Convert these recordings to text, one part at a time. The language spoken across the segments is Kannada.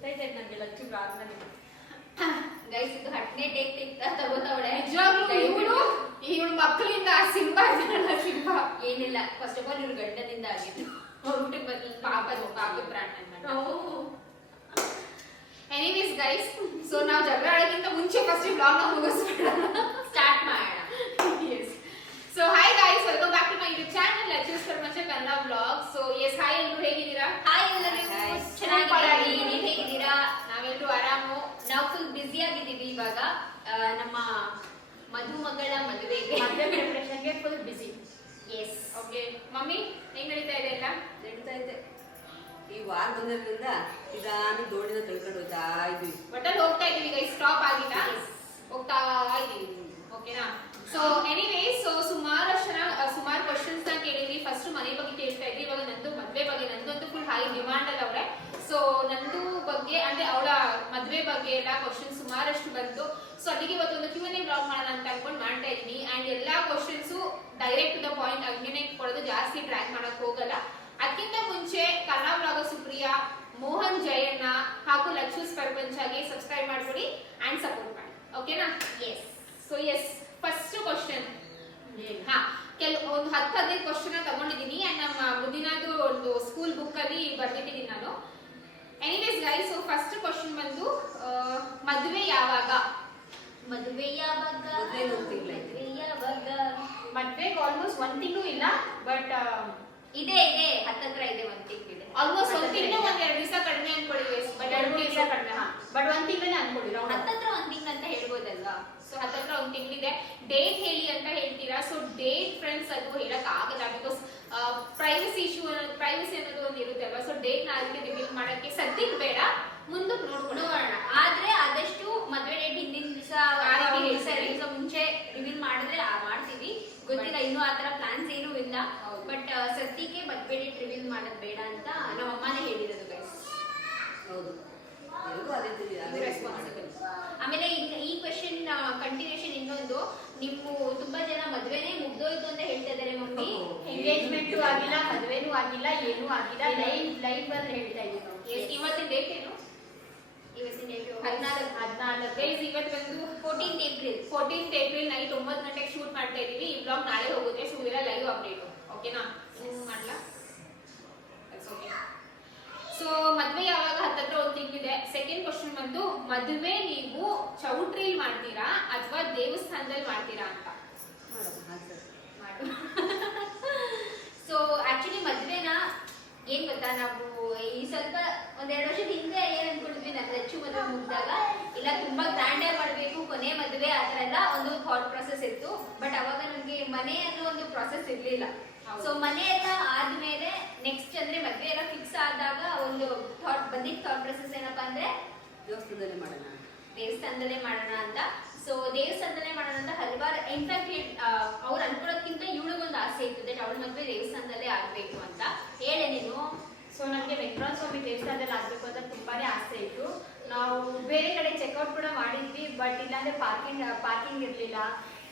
ಸುತ್ತೈತೆ ನಂಗೆ ಲಚ್ಚು ಪ್ರಾರ್ಥನೆ. ಗೈಸ್ ಇದು ಹಟ್ನೆ ಟೇಕ್ ತಗೋತಾವಳೆ. ಇವಳು ಮಕ್ಕಳಿಂದ ಸಿಂಬಾ ಸಿಂಬಾ ಏನಿಲ್ಲ, ಫಸ್ಟ್ ಆಫ್ ಆಲ್ ಇವ್ರು ಗಂಡನಿಂದ ಆಗಿದ್ದು, ಊಟಕ್ಕೆ ಬಂದು ಪಾಪದ ಪ್ರಾಣ. ಎನಿವೇಸ್ ಗೈಸ್, ಸೊ ನಾವು ಜಗಳ ಆಡೋಕ್ಕಿಂತ ಮುಂಚೆ ಫಸ್ಟ್ ಬ್ಲಾಗ್ ನ ಮುಗಿಸ್ಬಿಡೋಣ, ಸ್ಟಾರ್ಟ್ ಮಾಡೋಣ. So hi guys, welcome back to my YouTube channel Lacchus ಕರ್ಮಚ Kannada blog. So yes hi, ಎಲ್ಲರೂ ಹೇಗಿದ್ದೀರಾ? ಹಾಯ್ ಎಲ್ಲರಿಗೂ, ಚೆನ್ನಾಗಿದ್ದೀರಾ? ನೀವ್ ಹೇಗಿದ್ದೀರಾ? ನಾವೆಲ್ಲರೂ ಆರಾಮು. ನಾವು ಫುಲ್ ಬ್ಯುಸಿ ಆಗಿದ್ದೀವಿ ಇವಾಗ. ನಮ್ಮ ಮದುಮಗಳ ಮದುವೆಗೆ ಪ್ರಿಪರೇಷನ್ಗೆ ಫುಲ್ ಬಿಸಿ. ಎಸ್. ಓಕೆ ಮಮ್ಮಿ, ಹೆಂಗ್ ನಡೀತಾ ಇದೆ ಎಲ್ಲ? ನಡೀತಾ ಇದೆ. ಈ ವಾರ ಬಂದಿರೋದ್ರಿಂದ ನಿಧಾನ ದೋಣಿನ ತಿಳ್ಕೊಂಡು ಹೋಗ್ತಾ ಇದ್ವಿ. ಒಟ್ಟಲ್ಲಿ ಹೋಗ್ತಾ ಇದೀವಿ ಗೈಸ್, ಸ್ಟಾಪ್ ಆಗಿಲ್ಲ, ಹೋಗ್ತಾ ಇದೀವಿ. ಓಕೆನಾ? ಸೊ ಎನಿವೇಸ್, ಸೊ ಸುಮಾರು ಕ್ವಶನ್ಸ್ ನ ಕೇಳಿದ್ವಿ. ಫಸ್ಟ್ ಮನೆ ಬಗ್ಗೆ ಕೇಳ್ತಾ ಇದ್ವಿ, ಇವಾಗ ನಂದು ಮದ್ವೆ ಬಗ್ಗೆ. ನಂದು ಫುಲ್ ಹೈ ಡಿಮಾಂಡ್ ಅಲ್ಲ ಅವ್ರೆ. ಸೊ ನಂದು ಬಗ್ಗೆ ಅಂದ್ರೆ ಅವಳ ಮದ್ವೆ ಬಗ್ಗೆ ಎಲ್ಲ ಕ್ವಶನ್ಸ್ ಸುಮಾರಷ್ಟು ಬಂತು. ಸೊ ಅದಕ್ಕೆ ಇವತ್ತು ಒಂದು Q&A ಬ್ಲಾಗ್ ಮಾಡೋಣ ಅಂತ ಅನ್ಕೊಂಡು ಮಾಡ್ತಾ ಇದೀನಿ. ಅಂಡ್ ಎಲ್ಲಾ questions direct to the point, ಹಂಗೇನೆ ಕೊಡೋದು, ಜಾಸ್ತಿ ಟ್ರ್ಯಾಕ್ ಮಾಡಕ್ ಹೋಗಲ್ಲ. ಅದಕ್ಕಿಂತ ಮುಂಚೆ ಕನ್ನಡ ಬ್ಲಾಗ್ ಸುಪ್ರಿಯಾ, ಮೋಹನ್ ಜಯಣ್ಣ ಹಾಗೂ ಲಚ್ಚೂಸ್ ಪ್ರಪಂಚಗೆ ಸಬ್ಸ್ಕ್ರೈಬ್ ಮಾಡ್ಕೊಡಿ ಅಂಡ್ ಸಪೋರ್ಟ್ ಮಾಡಿ. ಓಕೆನಾ? Yes. So yes, first question. ಒಂದು 10-15 ಕ್ವಶನ್ ತಗೊಂಡಿದ್ದೀನಿ ಅಂಡ್ ನಮ್ಮ ಮುಂದಿನದು ಒಂದು ಸ್ಕೂಲ್ ಬುಕ್ ಅಲ್ಲಿ ಬರ್ದಿಟ್ಟಿದ್ದೀನಿ ನಾನು. Anyways guys, so first question ಬಂದು ಮದುವೆ ಯಾವಾಗ? ಮದುವೆ ಯಾವಾಗ? ಮದ್ವೆಗೆ ಆಲ್ಮೋಸ್ಟ್ 1 ತಿಂಗಳು ಇಲ್ಲ, ಬಟ್ ಇದೆ ಹತ್ತತ್ರ ಇದೆ, 1 ತಿಂಗಳಿದೆ. ಆಲ್ಮೋಸ್ಟ್ ಒಂದು ತಿಂಗಳು, ಒಂದ್ 2 ದಿವಸ ಕಡಿಮೆ ಅನ್ಕೊಳ್ಳಿ. ಬಟ್ 2 ದಿವಸ ಕಡಿಮೆ, ಬಟ್ 1 ತಿಂಗಳೇ ಅನ್ಕೊಳ್ಳಿ. ಹತ್ತತ್ರ 1 ತಿಂಗಳು ಅಂತ ಹೇಳ್ಬೋದಲ್ವಾ? ಸೊ ಹತ್ತತ್ರ 1 ತಿಂಗಳಿದೆ. ಡೇಟ್ ಹೇಳಿ ಅಂತ ಹೇಳ್ತೀರಾ. ಸೊ ಡೇಟ್ ಫ್ರೆಂಡ್ಸ್ ಅದು ಹೇಳಕ್ ಆಗಲ್ಲ, ಬಿಕಾಸ್ ಪ್ರೈವಸಿ ಅನ್ನೋದು ಒಂದು ಇರುತ್ತೆ ಅಲ್ವಾ. ಸೊ ಡೇಟ್ ನ ಅದಕ್ಕೆ ರಿವೀಲ್ ಮಾಡಕ್ಕೆ ಸದ್ಯಕ್ಕೆ ಬೇಡ, ಮುಂದಕ್ಕೆ ನೋಡೋಣ. ಆದ್ರೆ ಆದಷ್ಟು ಮದ್ವೆ ಡೇಟ್ ಹಿಂದಿನ ದಿವಸ ಮುಂಚೆ ರಿವೀಲ್ ಮಾಡಿದ್ರೆ ಮಾಡ್ತೀವಿ. ಗೊತ್ತಿಲ್ಲ, ಇನ್ನೂ ಆತರ ಪ್ಲಾನ್ಸ್ ಏನೂ ಇಲ್ಲ. ಬಟ್ ಸದ್ಯಕ್ಕೆ ಮದ್ವೆ ಡೇಟ್ ರಿವೀಲ್ ಮಾಡೋದು ಬೇಡ ಅಂತ ನಮ್ಮ ಅಮ್ಮನೇ ಹೇಳಿರೋದು ಗೈಸ್. ಹೌದು, ಎಲ್ಲರೂ ಅದೇ ರೆಸ್ಪಾನ್ಸಿಬಲ್. ಆಮೇಲೆ ಈ ಕ್ವೆಶ್ಚನ್ ಕಂಟಿನ್ಯೂಷನ್ ಇನ್ನೊಂದು, ನೀವು ತುಂಬಾ ಜನ ಮದ್ವೆನೇ ಮುಗ್ದೋಯ್ತು ಅಂತ ಹೇಳ್ತಾ ಇದಾರೆ ಮಮ್ಮಿ. ಎಂಗೇಜ್ಮೆಂಟ್ ಆಗಿಲ್ಲ, ಮದ್ವೆನೂ ಆಗಿಲ್ಲ, ಏನೂ ಆಗಿಲ್ಲ, ಲೈವ್ ಅಲ್ಲಿ ಹೇಳ್ತಾ ಇದೀವಿ ನಾವು. ಇವತ್ತಿನ ಡೇಟ್ ಏನು? ಇವತ್ತಿನ ಡೇಟ್ 14 ಗೈಸ್, ಇವತ್ತು ಬಂದು 14th ಏಪ್ರಿಲ್ ನೈಟ್ 9 ಗಂಟೆಗೆ ಶೂಟ್ ಮಾಡ್ತಾ ಇದೀವಿ. ಈ ಬ್ಲಾಗ್ ನಾಳೆ ಹೋಗುತ್ತೆ. ಸೊ ಇದೆಲ್ಲ ಲೈವ್ ಅಪ್ಡೇಟ್. ಓಕೆನಾ? ಮಾಡ್ಲಾ? ಸೊ ಮದ್ವೆ ಯಾವಾಗ? ಹತ್ತತ್ರ 1 ತಿಂಗಳಿದೆ. ಸೆಕೆಂಡ್ ಕ್ವಶನ್ ಬಂದು, ಮದುವೆ ನೀವು ಚೌಟ್ರಿಲ್ ಮಾಡ್ತೀರಾ ಅಥವಾ ದೇವಸ್ಥಾನದಲ್ಲಿ ಮಾಡ್ತೀರಾ ಅಂತ. ಸೊ ಆಕ್ಚುಲಿ ಮದ್ವೆನ ಏನ್ ಗೊತ್ತಾ, ನಾವು ಈ ಸ್ವಲ್ಪ 1-2 ವರ್ಷದ ಹಿಂದೆ ಏನ್ ಅನ್ಕೊಂಡಿದ್ವಿ, ನನ್ನ ಲಚ್ಚು ಮದುವೆ ಮುಗಿದಾಗ ಇಲ್ಲ ತುಂಬಾ ಗ್ರ್ಯಾಂಡ್ ಆಗಿ ಮಾಡ್ಬೇಕು, ಕೊನೆ ಮದುವೆ ಆತರ ಎಲ್ಲ ಒಂದು ಥಾಟ್ ಪ್ರಾಸೆಸ್ ಇತ್ತು. ಬಟ್ ಅವಾಗ ನನ್ಗೆ ಮನೆ ಅನ್ನೋ ಒಂದು ಪ್ರಾಸೆಸ್ ಇರ್ಲಿಲ್ಲ. ಸೊ ಮನೆ ಎಲ್ಲ ಆದ್ಮೇಲೆ ನೆಕ್ಸ್ಟ್ ಅಂದ್ರೆ ಮದ್ವೆ ಎಲ್ಲ ಫಿಕ್ಸ್ ಆದಾಗ ಒಂದು ಥಾಟ್ ಪ್ರಾಸೆಸ್ ಏನಪ್ಪಾ ಅಂದ್ರೆ ದೇವಸ್ಥಾನದಲ್ಲೇ ಮಾಡೋಣ ಅಂತ. ಸೊ ದೇವಸ್ಥಾನದಲ್ಲೇ ಮಾಡೋಣ ಅಂತ ಹಲವಾರು, ಇನ್ಫ್ಯಾಕ್ಟ್ ಅವ್ರು ಅನ್ಕೊಳ್ಳೋದ್ಕಿಂತ ಇವಳಿಗೊಂದು ಆಸೆ ಇತ್ತು, ದಟ್ ಅವಳ ಮದ್ವೆ ದೇವಸ್ಥಾನದಲ್ಲೇ ಆಗ್ಬೇಕು ಅಂತ. ಹೇಳೆ ನೀನು. ಸೊ ನನಗೆ ವೆಂಕಟೇಶ್ವರ ಸ್ವಾಮಿ ದೇವಸ್ಥಾನದಲ್ಲಿ ಆಗ್ಬೇಕು ಅಂತ ತುಂಬಾನೇ ಆಸೆ ಇತ್ತು. ನಾವು ಬೇರೆ ಕಡೆ ಚೆಕ್ಔಟ್ ಕೂಡ ಮಾಡಿದ್ವಿ, ಬಟ್ ಇಲ್ಲಾಂದ್ರೆ ಪಾರ್ಕಿಂಗ್ ಇರ್ಲಿಲ್ಲ.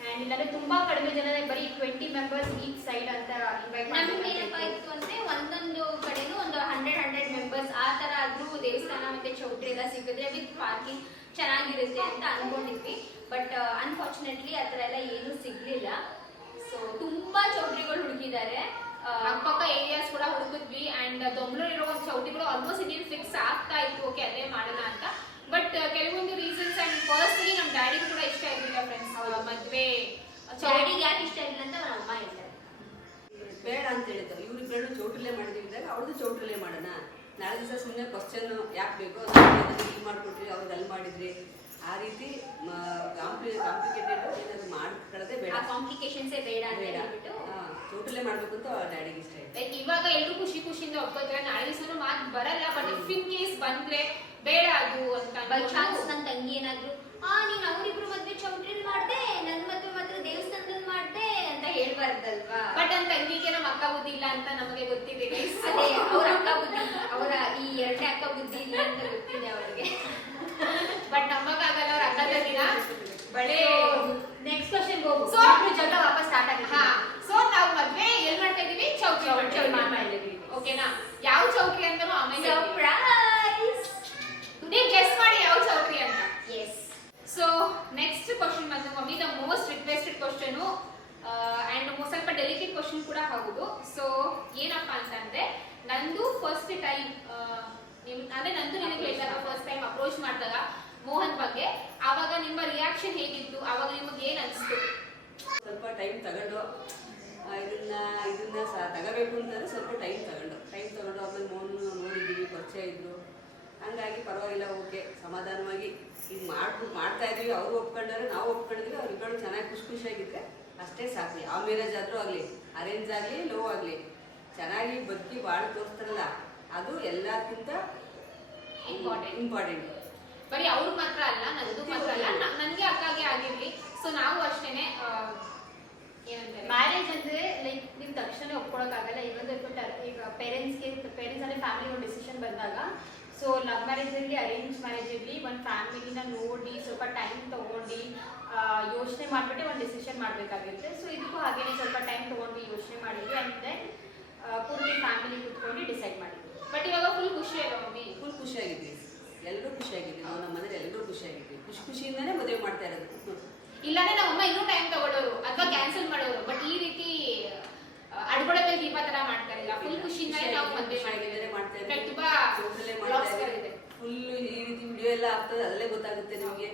ಅಂಡ್ ಇಲ್ಲಾಂದ್ರೆ ತುಂಬಾ ಕಡಿಮೆ ಜನ, ಬರೀ 20 ಮೆಂಬರ್ಸ್ ಈಚ್ ಸೈಡ್ ಅಂತ ಇನ್ವೈಟ್ ನಮ್ಗೆ ಏನಪ್ಪಾ ಇತ್ತು ಅಂದ್ರೆ ಒಂದೊಂದು ಕಡೆನೂ ಒಂದು 100 ಮೆಂಬರ್ಸ್ ಆ ತರ ಆದ್ರೂ ದೇವಸ್ಥಾನ ಮತ್ತೆ ಚೌಟ್ರಿ ಎಲ್ಲ ಸಿಕ್ಕಿದ್ರೆ ವಿತ್ ಪಾರ್ಕಿಂಗ್ ಚೆನ್ನಾಗಿರುತ್ತೆ ಅಂತ ಅನ್ಕೊಂಡಿದ್ವಿ. ಬಟ್ ಅನ್ಫಾರ್ಚುನೇಟ್ಲಿ ಆ ತರ ಎಲ್ಲ ಏನೂ ಸಿಗ್ಲಿಲ್ಲ. ಸೊ ತುಂಬಾ ಚೌಟ್ರಿಗಳು ಹುಡುಕಿದ್ದಾರೆ, ಅಕ್ಕಪಕ್ಕ ಏರಿಯಾಸ್ ಕೂಡ ಹುಡುಕಿದ್ವಿ. ಅಂಡ್ ದೊಂಬ್ಳೂರ್ ಇರೋ ಒಂದು ಚೌಟಿಗಳು ಆಲ್ಮೋಸ್ಟ್ ಇನ್ನೇನು ಫಿಕ್ಸ್ ಆಗ್ತಾ ಇತ್ತು, ಓಕೆ ಅಲ್ಲೇ ಮಾಡೋಣ ಅಂತ. ಬಟ್ ಕೆಲವೊಂದು ರೀಸನ್ಸ್, ಅಂಡ್ ಪರ್ಸನಲಿ ನಮ್ಮ ಡ್ಯಾಡಿಗೂ ಕೂಡ ಇಷ್ಟ ಇರಲಿಲ್ಲ ಫ್ರೆಂಡ್ಸ್ ಮದ್ವೆ. ಡ್ಯಾಡಿಗೆ ಯಾಕೆ ಇಷ್ಟ ಇಲ್ಲ ಅಂತ ನಮ್ಮ ಅಮ್ಮ ಹೇಳ್ತಾರೆ. ಬೇಡ ಅಂತ ಹೇಳಿದ್ರು. ಇವ್ರಿಬ್ರು ಚೌಟ್ರಲ್ಲೇ ಮಾಡಿದಾಗ ಅವ್ರದ್ದು ಚೌಟ್ರಲ್ಲೇ ಮಾಡೋಣ. ನಾಳೆ ದಿವಸ ಸುಮ್ಮನೆ ಕ್ವಶನ್ ಯಾಕೆ ಬೇಕು, ಇಲ್ಲಿ ಮಾಡ್ಕೊಟ್ರಿ, ಅವ್ರಿಗೆ ಅಲ್ಲಿ ಮಾಡಿದ್ರಿ, ಆ ರೀತಿ ಕಾಂಪ್ಲಿಕೇಟೆಡ್ ಏನಾದ್ರು ಮಾಡ್ಕೊಳ್ಳೋದೇ ಬೇಡ, ಕಾಂಪ್ಲಿಕೇಶನ್ಸೇ ಬೇಡ ಅಂತ ಹೇಳ್ಬಿಟ್ಟು ಚೌಟ್ರಲ್ಲೇ ಮಾಡ್ಬೇಕು ಅಂತ ಡ್ಯಾಡಿಗೆ ಇಷ್ಟ ಇದೆ. ಲೈಕ್ ಇವಾಗ ಎಲ್ಲರೂ ಖುಷಿಯಿಂದ ಒಪ್ಕೋತಾರೆ, ನಾಳೆ ದಿವಸ ಮಾತು ಬರಲ್ಲ. ಬಟ್ ಇಫ್ ಇನ್ ಕೇಸ್ ಬಂದ್ರೆ ಬೇಡ ಅದು ಅಂತ. ಬೈ ಚಾನ್ಸ್ ನನ್ನ ತಂಗಿ ಏನಾದ್ರು ನೀನ್ ಅವ್ರಿಬ್ರು ಮದ್ವೆ ಚೌಟ್ರಿಲ್ ಮಾಡ್ದೆ, ನನ್ ಮದ್ವೆ ಮಾತ್ರ ದೇವಸ್ಥಾನದಲ್ಲಿ ಮಾಡ್ದೆ ಅಂತ ಹೇಳ್ಬಾರ್ದಲ್ವಾ. ಬಟ್ ನನ್ನ ತಂಗಿಗೆ ನಮ್ಮ ಅಕ್ಕ ಬುದ್ಧಿ ಇಲ್ಲ ಅಂತ ನಮಗೆ ಗೊತ್ತಿದೆ. ಅದೇ ಅವ್ರ ಅಕ್ಕ ಬುದ್ಧಿ, ಅವರ ಈ 2ನೇ ಅಕ್ಕ ಬುದ್ಧಿ ಇಲ್ಲ ಅಂತ ಗೊತ್ತಿದೆ ಅವರಿಗೆ. ಬಟ್ ನಮಗಾಗಲ್ಲ, ಅವ್ರ ಅಕ್ಕ ತಂಗಿನ ಬಳೆ. ನೆಕ್ಸ್ಟ್ ಕ್ವಶನ್ ಹೋಗು. ಸೊ ಜೊತೆ ವಾಪಸ್ ಸ್ಟಾರ್ಟ್ ಆಗಿದೆ. ಸೊ ನಾವು ಮದ್ವೆ ಎಲ್ಲಿ ಮಾಡ್ತಾ ಇದೀವಿ? ಚೌಟ್ರಿ. ಓಕೆನಾ? ಯಾವ ಚೌಟ್ರಿ ಅಂತಾನು ಆಮೇಲೆ ಸರ್ಪ್ರೈಸ್. ರಿಯಾಕ್ಷನ್ ಹೇಗಿತ್ತು, ಅವಾಗ ನಿಮಗೆ ಏನ್ ಅನಿಸ್ತು? ಸ್ವಲ್ಪ ಟೈಮ್ ತಗೊಂಡು ಇದನ್ನ ತಗೋಬೇಕು ಅಂತಂದ್ರೆ ಸ್ವಲ್ಪ ಟೈಮ್ ತಗೊಂಡು ಆಮೇಲೆ ನೋಡಿದ್ದೀವಿ, ಪರಿಚಯ ಇದ್ರು, ಹಂಗಾಗಿ ಪರವಾಗಿಲ್ಲ, ಓಕೆ, ಸಮಾಧಾನವಾಗಿ ಈಗ ಮಾಡ್ತಾ ಇದೀವಿ. ಅವರು ಒಪ್ಕೊಂಡ್ರೆ ನಾವು ಒಪ್ಕೊಂಡಿದ್ವಿ, ಅವ್ರಿಬ್ಬರು ಚೆನ್ನಾಗಿ ಖುಷಿಯಾಗಿದ್ರೆ ಅಷ್ಟೇ ಸಾಕು. ಯಾವ ಮ್ಯಾರೇಜ್ ಆದರೂ ಆಗಲಿ, ಅರೇಂಜ್ ಆಗಲಿ ಲವ್ ಆಗಲಿ, ಚೆನ್ನಾಗಿ ಬದುಕಿ ಬಾಳ ತೋರಿಸ್ತಾರಲ್ಲ, ಅದು ಎಲ್ಲಕ್ಕಿಂತ ಇಂಪಾರ್ಟೆಂಟ್. ಬರೀ ಅವ್ರು ಮಾತ್ರ ಅಲ್ಲ, ನಂದು ಮಾತ್ರ ಅಲ್ಲ, ನನ್ಗೆ ಅಕ್ಕಾಗೆ ಆಗಿರ್ಲಿ. ಸೊ ನಾವು ಅಷ್ಟೇನೆ ಏನಂತಾರೆ, ಮ್ಯಾರೇಜ್ ಅಂದ್ರೆ ಲೈಕ್ ನೀವು ತಕ್ಷಣ ಒಪ್ಕೊಳಕ್ಕಾಗಲ್ಲ. ಈಗ ಪೇರೆಂಟ್ಸ್ ಅಂದ್ರೆ ಫ್ಯಾಮಿಲಿ ಒಂದು ಡಿಸಿಷನ್ ಬಂದಾಗ, ಸೊ ಲವ್ ಮ್ಯಾರೇಜ್ ಇರಲಿ ಅರೇಂಜ್ ಮ್ಯಾರೇಜ್ ಇರಲಿ, ಒಂದು ಫ್ಯಾಮಿಲಿನ ನೋಡಿ ಸ್ವಲ್ಪ ಟೈಮ್ ತಗೊಂಡು ಯೋಚನೆ ಮಾಡ್ಬಿಟ್ಟು ಒಂದು ಡಿಸಿಷನ್ ಮಾಡಬೇಕಾಗಿರುತ್ತೆ. ಸೊ ಇದಕ್ಕೂ ಹಾಗೇನೆ ಸ್ವಲ್ಪ ಟೈಮ್ ತಗೊಂಡು ಯೋಚನೆ ಮಾಡಿದ್ವಿ, ಆ್ಯಂಡ್ ದೆನ್ ಪೂರ್ತಿ ಫ್ಯಾಮಿಲಿ ಕುತ್ಕೊಂಡು ಡಿಸೈಡ್ ಮಾಡಿದ್ವಿ. ಬಟ್ ಇವಾಗ ಫುಲ್ ಖುಷಿ ಅಲ್ಲ ಮಮ್ಮಿ? ಫುಲ್ ಖುಷಿಯಾಗಿದ್ವಿ, ಎಲ್ಲರೂ ಖುಷಿಯಾಗಿದ್ವಿ. ನಾವು ನಮ್ಮ ಮನೇಲಿ ಎಲ್ಲರೂ ಖುಷಿಯಾಗಿದ್ವಿ. ಖುಷಿಯಿಂದನೇ ಮದುವೆ ಮಾಡ್ತಾ ಇರೋದು. ಇಲ್ಲಾಂದ್ರೆ ನಮ್ಮಮ್ಮ ಇನ್ನೂ ಟೈಮ್ ತಗೊಳ್ಳೋರು ಅಥವಾ ಕ್ಯಾನ್ಸಲ್ ಮಾಡೋರು. ಬಟ್ ಈ ರೀತಿ ಅಡ್ಗೊಡೆ ಮೇಲೆ ದೀಪ ತರ ಮಾಡ್ತಾರಿಲ್ಲ, ಫುಲ್ ಖುಷಿಯಿಂದನೇ ನಾವು ಮದುವೆ ಮಾಡಿದ್ದೇವೆ. ಮಾಡ್ತಾ ಇದ್ದೀವಿ, ತುಂಬಾ ಇದೆ. ಫುಲ್ ಈ ರೀತಿ ವಿಡಿಯೋ ಎಲ್ಲ ಆಗ್ತದೆ, ಅಲ್ಲೇ ಗೊತ್ತಾಗುತ್ತೆ ನಿಮಗೆ.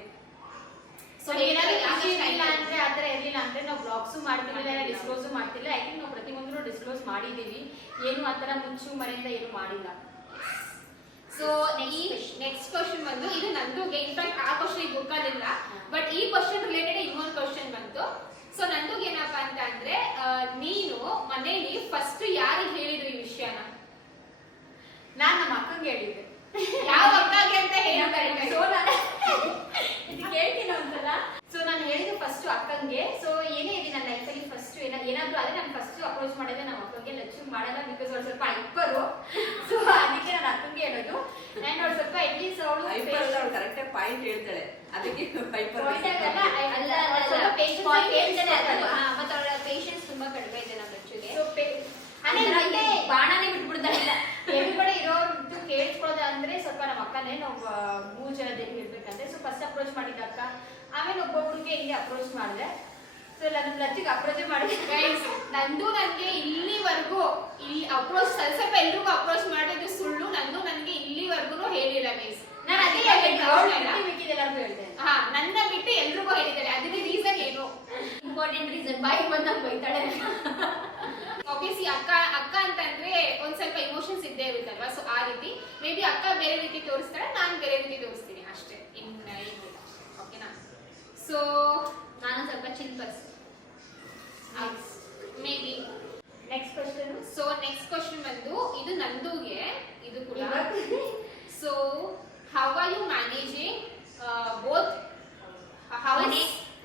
ಸೊ ಏನಾದ್ರು ಖುಷಿ ಇರಲಿಲ್ಲ ಅಂದ್ರೆ, ಆ ಥರ ಇರಲಿಲ್ಲ ಅಂದ್ರೆ ನಾವು ಬ್ಲಾಗ್ಸು ಮಾಡ್ತಿರ್ಲಿಲ್ಲ, ಡಿಸ್ಕ್ಲೋಸು ಮಾಡ್ತಿಲ್ಲ. ಯಾಕೆ ನಾವು ಪ್ರತಿಯೊಂದನ್ನು ಡಿಸ್ಕ್ಲೋಸ್ ಮಾಡಿದ್ದೀವಿ, ಏನು ಆ ಥರ ಮುಚ್ಚು ಮನೆಯಿಂದ ಏನು ಮಾಡಿಲ್ಲ. ಸೊ ನೆಕ್ಸ್ಟ್ ಕ್ವಶನ್ ಬಂದು, ಇದು ನಂದುಗೆ, ಇನ್ಫ್ಯಾಕ್ಟ್ ಆ ಕ್ವಶನ್ ಗೊತ್ತಾಗಲಿಲ್ಲ, ಬಟ್ ಈ ಕ್ವಶನ್ ರಿಲೇಟೆಡ್ ಇನ್ನೊಂದು ಕ್ವಶನ್ ಬಂತು. ಸೊ ನಂದುಗೆ ಏನಪ್ಪಾ ಅಂತ ಅಂದ್ರೆ, ನೀನು ಮನೇಲಿ ಫಸ್ಟ್ ಯಾರಿಗೆ ಹೇಳಿದ್ರು ಈ ವಿಷಯನ? ನಾನು ನಮ್ಮ ಅಕ್ಕಂಗೆ ಹೇಳಿದ್ದೆ. ಯಾವ ಅಕ್ಕಗೆ ಅಂತ ಹೇಳ್ತಾರೆ? ಸೊ ನಾನು ಇದು ಕೇಳ್ತೀನಿ ಒಂದ್ಸಲ. ಸೊ ನಾನು ಹೇಳಿದ್ದು ಫಸ್ಟ್ ಅಕ್ಕಂಗೆ. ಸೊ ಏನೇ ಇದೆ ನನ್ನ ಲೈಫಲ್ಲಿ ಫಸ್ಟ್ ಏನಾದ್ರು ಆದ್ರೆ ನಾನು ಫಸ್ಟ್ ಅಪ್ರೋಚ್ ಮಾಡಿದ್ರೆ ನಮ್ಮ ಅಕ್ಕಂಗೆ. ಲಚ್ಚು ಮಾಡಲ್ಲ, ಬಿಕಾಸ್ ಅವ್ರು ಸ್ವಲ್ಪ ಐಪರು. ಸೊ ಅದಕ್ಕೆ ನಾನು ಅಕ್ಕಂಗೆ ಹೇಳೋದು. ಅಂಡ್ ಅವ್ರು ಸ್ವಲ್ಪ ಅಟ್ಲೀಸ್ಟ್ ಅವಳು ಕರೆಕ್ಟಾಗಿ ಪಾಯಿಂಟ್ ಹೇಳ್ತಾಳೆ, ಅದಕ್ಕೆ ಪೇಷನ್ಸ್ ತುಂಬಾ ಕಡಿಮೆ ಇದೆ ನಮ್ಮ ಲಚ್ಚುಗೆ. ಬಾಣನೇ ಬಿಟ್ಬಿಡ್ತಾರಿಲ್ಲ. ಎದುರುಗಡೆ ಇರೋದು ಕೇಳಿಸ್ಕೊಳ್ಳೋದು ಅಂದ್ರೆ ಸ್ವಲ್ಪ ನಮ್ಮ ಅಕ್ಕನೇ. ನಾವು 3 ಜನ ಹೇಳ್ಬೇಕಂದ್ರೆ, ಸೊ ಫಸ್ಟ್ ಅಪ್ರೋಚ್ ಮಾಡಿದ ಅಕ್ಕ, ಆಮೇಲೆ ಒಬ್ಬೊಬ್ರಿಗೆ ಹಿಂಗೆ ಅಪ್ರೋಚ್ ಮಾಡಿದೆ. ಸೊ ನನ್ನ ಲಚ್ಚಿಗೆ ಅಪ್ರೋಚ್ ಮಾಡಿದೆ. ನಂದು ನನಗೆ ಇಲ್ಲಿವರೆಗೂ ಅಪ್ರೋಚ್ ಸ್ವಲ್ಪ ಎಲ್ರಿಗೂ ಅಪ್ರೋಚ್ ಮಾಡಿದ್ದು ಸುಳ್ಳು. ನನಗೆ ಇಲ್ಲಿವರೆಗೂ ಹೇಳಿಲ್ಲ ಗೈಸ್. ನಾನು ಅದೇ ಮಿಕ್ಕಿದೆಲ್ಲರಿಗೂ ಹೇಳಿದೆ. ಹಾ, ನನ್ನ ಬಿಟ್ಟು ಎಲ್ರಿಗೂ ಹೇಳಿದ್ದಾರೆ. ಅದಕ್ಕೆ ರೀಸನ್ ಏನು? ಇಂಪಾರ್ಟೆಂಟ್ ರೀಸನ್, ಬಾಯಿ ಬಂದಾಗ ಬೈತಾಳೆ. ಆಬ್ವಿಯಸ್ಲಿ ಅಕ್ಕ ಅಂತಂದ್ರೆ ಒಂದ್ ಸ್ವಲ್ಪ ಇಮೋಷನ್ಸ್ ಇದ್ದೇ ಇರುತ್ತಲ್ವಾ. ಸೊ ಆ ರೀತಿ ಮೇ ಬಿ ಅಕ್ಕ ಬೇರೆ ರೀತಿ ತೋರಿಸ್ತಾಳೆ, ನಾನು ಬೇರೆ ರೀತಿ ತೋರಿಸ್ತೀನಿ ಅಷ್ಟೇ, ಏನಿಲ್ಲ. ಓಕೆನಾ? ಸೊ ನಾನು ಸ್ವಲ್ಪ chill person maybe. Next question. So next question ಬಂದು, ಇದು ನಂದುಗೆ, ಇದು ಕೂಡ. So how are you managing both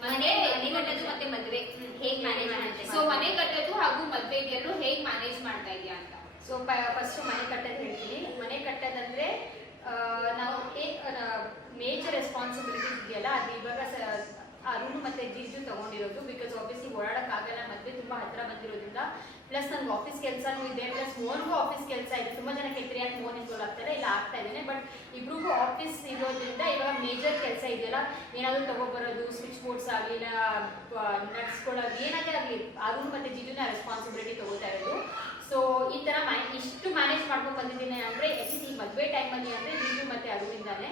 ಮನೆ ಕಟ್ಟೋದು ಮತ್ತೆ ಮದುವೆ ಹೇಗ್ ಮ್ಯಾನೇಜ್ ಮಾಡ್ತೀವಿ? ಸೊ ಮನೆ ಕಟ್ಟೋದು ಹಾಗೂ ಮದುವೆ ಎರಡು ಹೇಗ್ ಮ್ಯಾನೇಜ್ ಮಾಡ್ತಾ ಇದೆಯಾ ಅಂತ. ಸೊ ಫಸ್ಟ್ ಮನೆ ಕಟ್ಟೋದು ಹೇಳ್ತೀನಿ. ಮನೆ ಕಟ್ಟೋದಂದ್ರೆ ನಾವು ಮೇಜರ್ ರೆಸ್ಪಾನ್ಸಿಬಿಲಿಟೀಸ್ ಇದೆಯಲ್ಲ, ಅದು ಇವಾಗ ಅರುಣ್ ಮತ್ತೆ ಜಿಜು ತಗೊಂಡಿರೋದು. ಬಿಕಾಸ್ ಆಬ್ವಿಯಸ್ಲಿ ಓಡಾಡಕ್ಕಾಗಲ್ಲ, ಮದುವೆ ತುಂಬಾ ಹತ್ರ ಬಂದಿರೋದ್ರಿಂದ. ಪ್ಲಸ್ ನನ್ಗೆ ಆಫೀಸ್ ಕೆಲಸನೂ ಇದೆ, ಪ್ಲಸ್ ಮೋನ್ಗೂ ಆಫೀಸ್ ಕೆಲಸ ಇದೆ. ತುಂಬಾ ಜನ ಕೇಳ್ತಾರೆ ಯಾಕೆ ಮೋನ್ ಇನ್ವಾಲ್ವ್ ಆಗ್ತಾರೆ, ಇಲ್ಲ ಆಗ್ತಾ ಇದ್ದೇನೆ. ಬಟ್ ಇಬ್ರಿಗೂ ಆಫೀಸ್ ಇರೋದ್ರಿಂದ ಇವಾಗ ಮೇಜರ್ ಕೆಲಸ ಇದೆಯಲ್ಲ, ಏನಾದ್ರು ತಗೊಬರೋದು, ಸ್ವಿಚ್ ಬೋರ್ಡ್ಸ್ ಆಗಲಿ, ಇಲ್ಲ ನಟ್ಸ್ಗಳಾಗಲಿ, ಏನಾಗೇ ಆಗಲಿ, ಅರುಣ್ ಮತ್ತೆ ಜಿಜುನ ರೆಸ್ಪಾನ್ಸಿಬಿಲಿಟಿ ತಗೋತಾ ಇರೋದು. ಸೊ ಈ ತರ ಇಷ್ಟು ಮ್ಯಾನೇಜ್ ಮಾಡ್ಕೊಂಡು ಬಂದಿದ್ದೀನಿ ಅಂದ್ರೆ ಅಟ್ಲೀಸ್ಟ್ ಈ ಮದುವೆ ಟೈಮಲ್ಲಿ ಅಂದ್ರೆ ಜಿಜು ಮತ್ತೆ ಅರುಣಿಂದಾನೆ.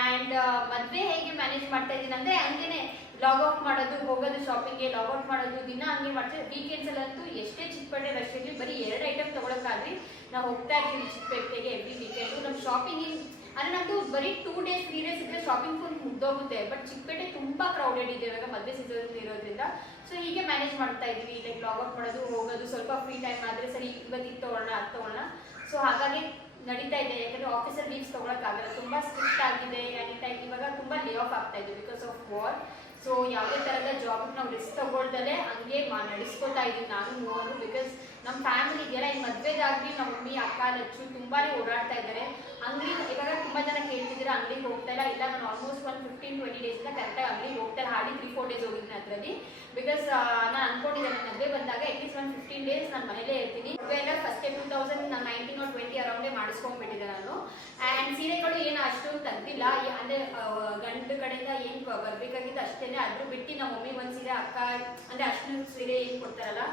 ಆ್ಯಂಡ್ ಮದುವೆ ಹೇಗೆ ಮ್ಯಾನೇಜ್ ಮಾಡ್ತಾ ಇದ್ದೀನಿ ಅಂದರೆ ಹಂಗೇನೆ ಲಾಗ್ ಔಟ್ ಮಾಡೋದು, ಹೋಗೋದು ಶಾಪಿಂಗ್ಗೆ, ಲಾಗ್ ಔಟ್ ಮಾಡೋದು, ದಿನ ಹಂಗೆ ಮಾಡ್ತೀವಿ. ವೀಕೆಂಡ್ಸಲ್ಲಂತೂ ಎಷ್ಟೇ ಚಿಕ್ಕಪೇಟೆ ರಶ್ ಇರಲಿ, ಬರೀ 2 ಐಟಮ್ ತೊಗೊಳಕ್ಕಾಗ್ಲಿ ನಾವು ಹೋಗ್ತಾ ಇರ್ತೀವಿ ಚಿಕ್ಕಪೇಟೆಗೆ ಎವ್ರಿ ವೀಕೆಂಡು. ನಮ್ಮ ಶಾಪಿಂಗ್ ಅಂದರೆ ನಮ್ಮದು ಬರೀ 2 days 3 days ಇದ್ದರೆ ಶಾಪಿಂಗ್ ಫುಲ್ ಮುಗ್ದೋಗುತ್ತೆ. ಬಟ್ ಚಿಕ್ಕಪೇಟೆ ತುಂಬ ಕ್ರೌಡೆಡ್ ಇದೆ ಇವಾಗ ಮದುವೆ ಸೀಸನ್ ಇರೋದ್ರಿಂದ. ಸೊ ಹೀಗೆ ಮ್ಯಾನೇಜ್ ಮಾಡ್ತಾ ಇದ್ವಿ, ಲೈಕ್ ಲಾಗ್ ಔಟ್ ಮಾಡೋದು, ಹೋಗೋದು, ಸ್ವಲ್ಪ ಫ್ರೀ ಟೈಮ್ ಆದರೆ ಸರಿ ಇವತ್ತು ಇದು ತೊಗೊಳ್ಳೋಣ ಅದು ತೊಗೊಳ್ಳೋಣ. ಸೊ ಹಾಗಾಗಿ ನಡೀತಾ ಇದೆ. ಯಾಕಂದರೆ ಆಫೀಸಲ್ಲಿ ಲೀವ್ಸ್ ತೊಗೊಳಕ್ಕಾಗಲ್ಲ, ತುಂಬ ಸ್ಟ್ರಿಕ್ಟ್ ಆಗಿದೆ. ಇವಾಗ ತುಂಬ ಲೇ ಆಫ್ ಆಗ್ತಾ ಇದೆ ಬಿಕಾಸ್ ಆಫ್ ವಾರ್. ಸೊ ಯಾವುದೇ ಥರದ ಜಾಬ್ಗೆ ನಾವು ರಿಸ್ಕ್ ತಗೊಳ್ದಲ್ಲೇ ಹಂಗೆ ನಡೆಸ್ಕೊತಾ ಇದ್ದೀವಿ ನಾನು ಮೂವರು. ಬಿಕಾಸ್ ನಮ್ಮ ಫ್ಯಾಮಿಲಿ ಇದೆಯಲ್ಲ, ಈ ಮದುವೆದಾಗಲಿ ನಮ್ಮ ಮಮ್ಮಿ ಅಕ್ಕ ಲಚ್ಚು ತುಂಬಾ ಓಡಾಡ್ತಾ ಇದ್ದಾರೆ. ಅಂಗಡಿ ಇವಾಗ ತುಂಬ ಜನ ಕೇಳ್ತಿದ್ದೀರ ಅಂಗಡಿಗೆ ಹೋಗ್ತಾ ಇಲ್ಲ. ನಾನು ಆಲ್ಮೋಸ್ಟ್ ಒಂದು 15-20 ಡೇಸಿಂದ ಕರೆಕ್ಟಾಗಿ ಅಂಗಡಿಗೆ ಹೋಗ್ತಾ ಇಲ್ಲ. ಹಾರ್ಡ್ಲಿ 3-4 days ಹೋಗಿದ್ದೀನಿ ಅದರಲ್ಲಿ. ಬಿಕಾಸ್ ನಾನು ಅನ್ಕೊಂಡಿದ್ದೆ ನನ್ನ ಮದುವೆ ಬಂದಾಗ ಅಟ್ಲೀಸ್ಟ್ ಒಂದು 15 days ನಾನು ಮನೇಲೇ ಇರ್ತೀನಿ. ಮದುವೆ ಎಲ್ಲ ಫಸ್ಟೇ 2019 or 20 ಅರೌಂಡೇ ಮಾಡಿಸ್ಕೊಂಡ್ಬಿಟ್ಟಿದ್ದೆ ನಾನು. ಆ್ಯಂಡ್ ಸೀರೆಗಳು ಏನು ಅಷ್ಟೊಂದು ತೆಗ್ದಿಲ್ಲ, ಅಂದರೆ ಗಂಡು ಕಡೆಯಿಂದ ಏನು ಬರಬೇಕಾಗಿದ್ದು ಅಷ್ಟೇ. ಅದ್ರ ಬಿಟ್ಟು ನಮ್ಮ ಮಮ್ಮಿ ಒಂದು ಸೀರೆ, ಅಕ್ಕ ಅಂದರೆ ಅಷ್ಟೊಂದು ಸೀರೆ ಏನು ಕೊಡ್ತಾರಲ್ಲ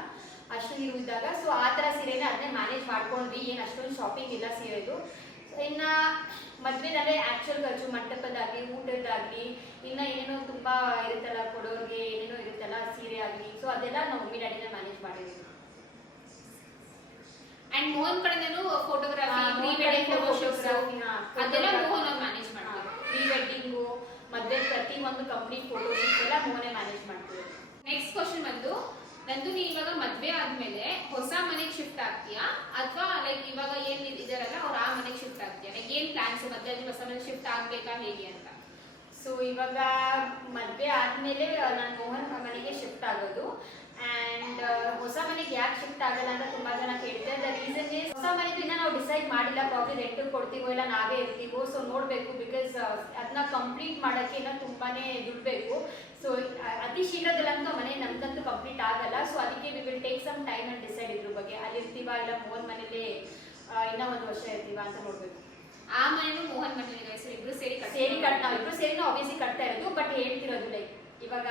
ಅಷ್ಟು ನೀವು ಇದ್ದಾಗ, ಸೊ ಆ ಥರ ಸೀರೆನೇ ಅದನ್ನೇ ಮ್ಯಾನೇಜ್ ಮಾಡ್ಕೊಂಡ್ವಿ. ಏನು ಅಷ್ಟೊಂದು ಶಾಪಿಂಗ್ ಇಲ್ಲ ಸೀರೆದು. ಇನ್ನು ಮದ್ವೆದಂದ್ರೆ ಆಕ್ಚುಯಲ್ ಖರ್ಚು, ಮಂಟಪದಾಗ್ಲಿ, ಊಟದಾಗ್ಲಿ, ಇನ್ನ ಏನೇನೋ ತುಂಬಾ ಇರುತ್ತಲ್ಲ, ಕೊಡೋರ್ಗೆ ಏನೇನೋ ಇರುತ್ತಲ್ಲ, ಸೀರೆ ಆಗ್ಲಿ, ಸೊ ಅದೆಲ್ಲ ನಾವು ಮಮ್ಮಿ ಡ್ಯಾಡಿನ ಮ್ಯಾನೇಜ್ ಮಾಡಿದೀವಿ. ಅಂಡ್ ಮೋಹನ್ ಕಡೆನೂ ಫೋಟೋಗ್ರಫಿ, ಪ್ರೀ ವೆಡ್ಡಿಂಗ್ ಫೋಟೋಶೂಟ್ಸ್ ಅದೆಲ್ಲ ಮೋಹನ್ ಅವ್ರು ಮ್ಯಾನೇಜ್ ಮಾಡ್ತಾರೆ. ಪ್ರೀ ವೆಡ್ಡಿಂಗು, ಮದ್ವೆ ಪ್ರತಿ ಒಂದು ಕಂಪ್ಲೀಟ್ ಫೋಟೋಶೂಟ್ಸ್ ಎಲ್ಲ ಮೋಹನೇ ಮ್ಯಾನೇಜ್ ಮಾಡ್ತೀವಿ. ನೆಕ್ಸ್ಟ್ ಕ್ವಶನ್ ಬಂದು, ನಂದು ನೀ ಇವಾಗ ಮದ್ವೆ ಆದ್ಮೇಲೆ ಹೊಸ ಮನೆಗೆ ಶಿಫ್ಟ್ ಆಗ್ತೀಯಾ ಅಥವಾ ಲೈಕ್ ಇವಾಗ ಏನ್ ಇದಾರಲ್ಲ ಅವ್ರು ಆ ಮನೆಗೆ ಶಿಫ್ಟ್ ಆಗ್ತೀಯಾ? ಲೈಕ್ ಏನ್ ಪ್ಲಾನ್ಸ್ ಮದ್ವೆ ಹೊಸ ಮನೆಗೆ ಶಿಫ್ಟ್ ಆಗ್ಬೇಕಾ ಹೇಗೆ ಅಂತ? ಸೊ ಇವಾಗ ಮದ್ವೆ ಆದ್ಮೇಲೆ ನಾನು ಮೋಹನ್ ಮನೆಗೆ ಶಿಫ್ಟ್ ಆಗೋದು. ಅಂಡ್ ಹೊಸ ಮನೆಗೆ ಯಾಕೆ ಶಿಫ್ಟ್ ಆಗಲ್ಲ ಅಂತ ತುಂಬಾ ಜನ ಕೇಳ್ತಾರೆ. ದ ರೀಸನ್ ಇಸ್ ಹೊಸ ಮನೆದು ಇನ್ನ ನಾವು ಡಿಸೈಡ್ ಮಾಡಿಲ್ಲ, ಪ್ರಾಬ್ಲಿ ರೆಂಟ್ ಕೊಡ್ತೀವೋ ಇಲ್ಲ ನಾವೇ ಇರ್ತೀವೋ, ಸೊ ನೋಡ್ಬೇಕು. ಬಿಕಾಸ್ ಅದನ್ನ ಕಂಪ್ಲೀಟ್ ಮಾಡಕ್ಕೆ ಇನ್ನ ತುಂಬಾನೇ ದುಡ್ಡು ಬೇಕು. ಸೊ ಅತಿ ಶೀಘ್ರದಲ್ಲಂತೂ ಮನೆ ನಮ್ದಂತೂ ಕಂಪ್ಲೀಟ್ ಆಗಲ್ಲ. ಸೊ ಅದಕ್ಕೆ we will take some time and decide ಇದ್ರ ಬಗ್ಗೆ. ಅಲ್ಲಿ ಇರ್ತೀವಾ ಇಲ್ಲ ಮೋಹನ್ ಮನೇಲಿ ಇನ್ನ ಒಂದು ವರ್ಷ ಇರ್ತೀವಾ ಅಂತ ನೋಡ್ಬೇಕು. ಆ ಮನೆನೂ ಮೋಹನ್ ಮನೆ ಇಬ್ರು ಸೇರಿ ನಾವಿಬ್ರು ಸೇರಿ ಆಬ್ವಿಯಸ್ಲಿ ಕಟ್ತಾ ಇರೋದು. ಬಟ್ ಹೇಳ್ತಿರೋದು ಲೈಕ್ ಇವಾಗ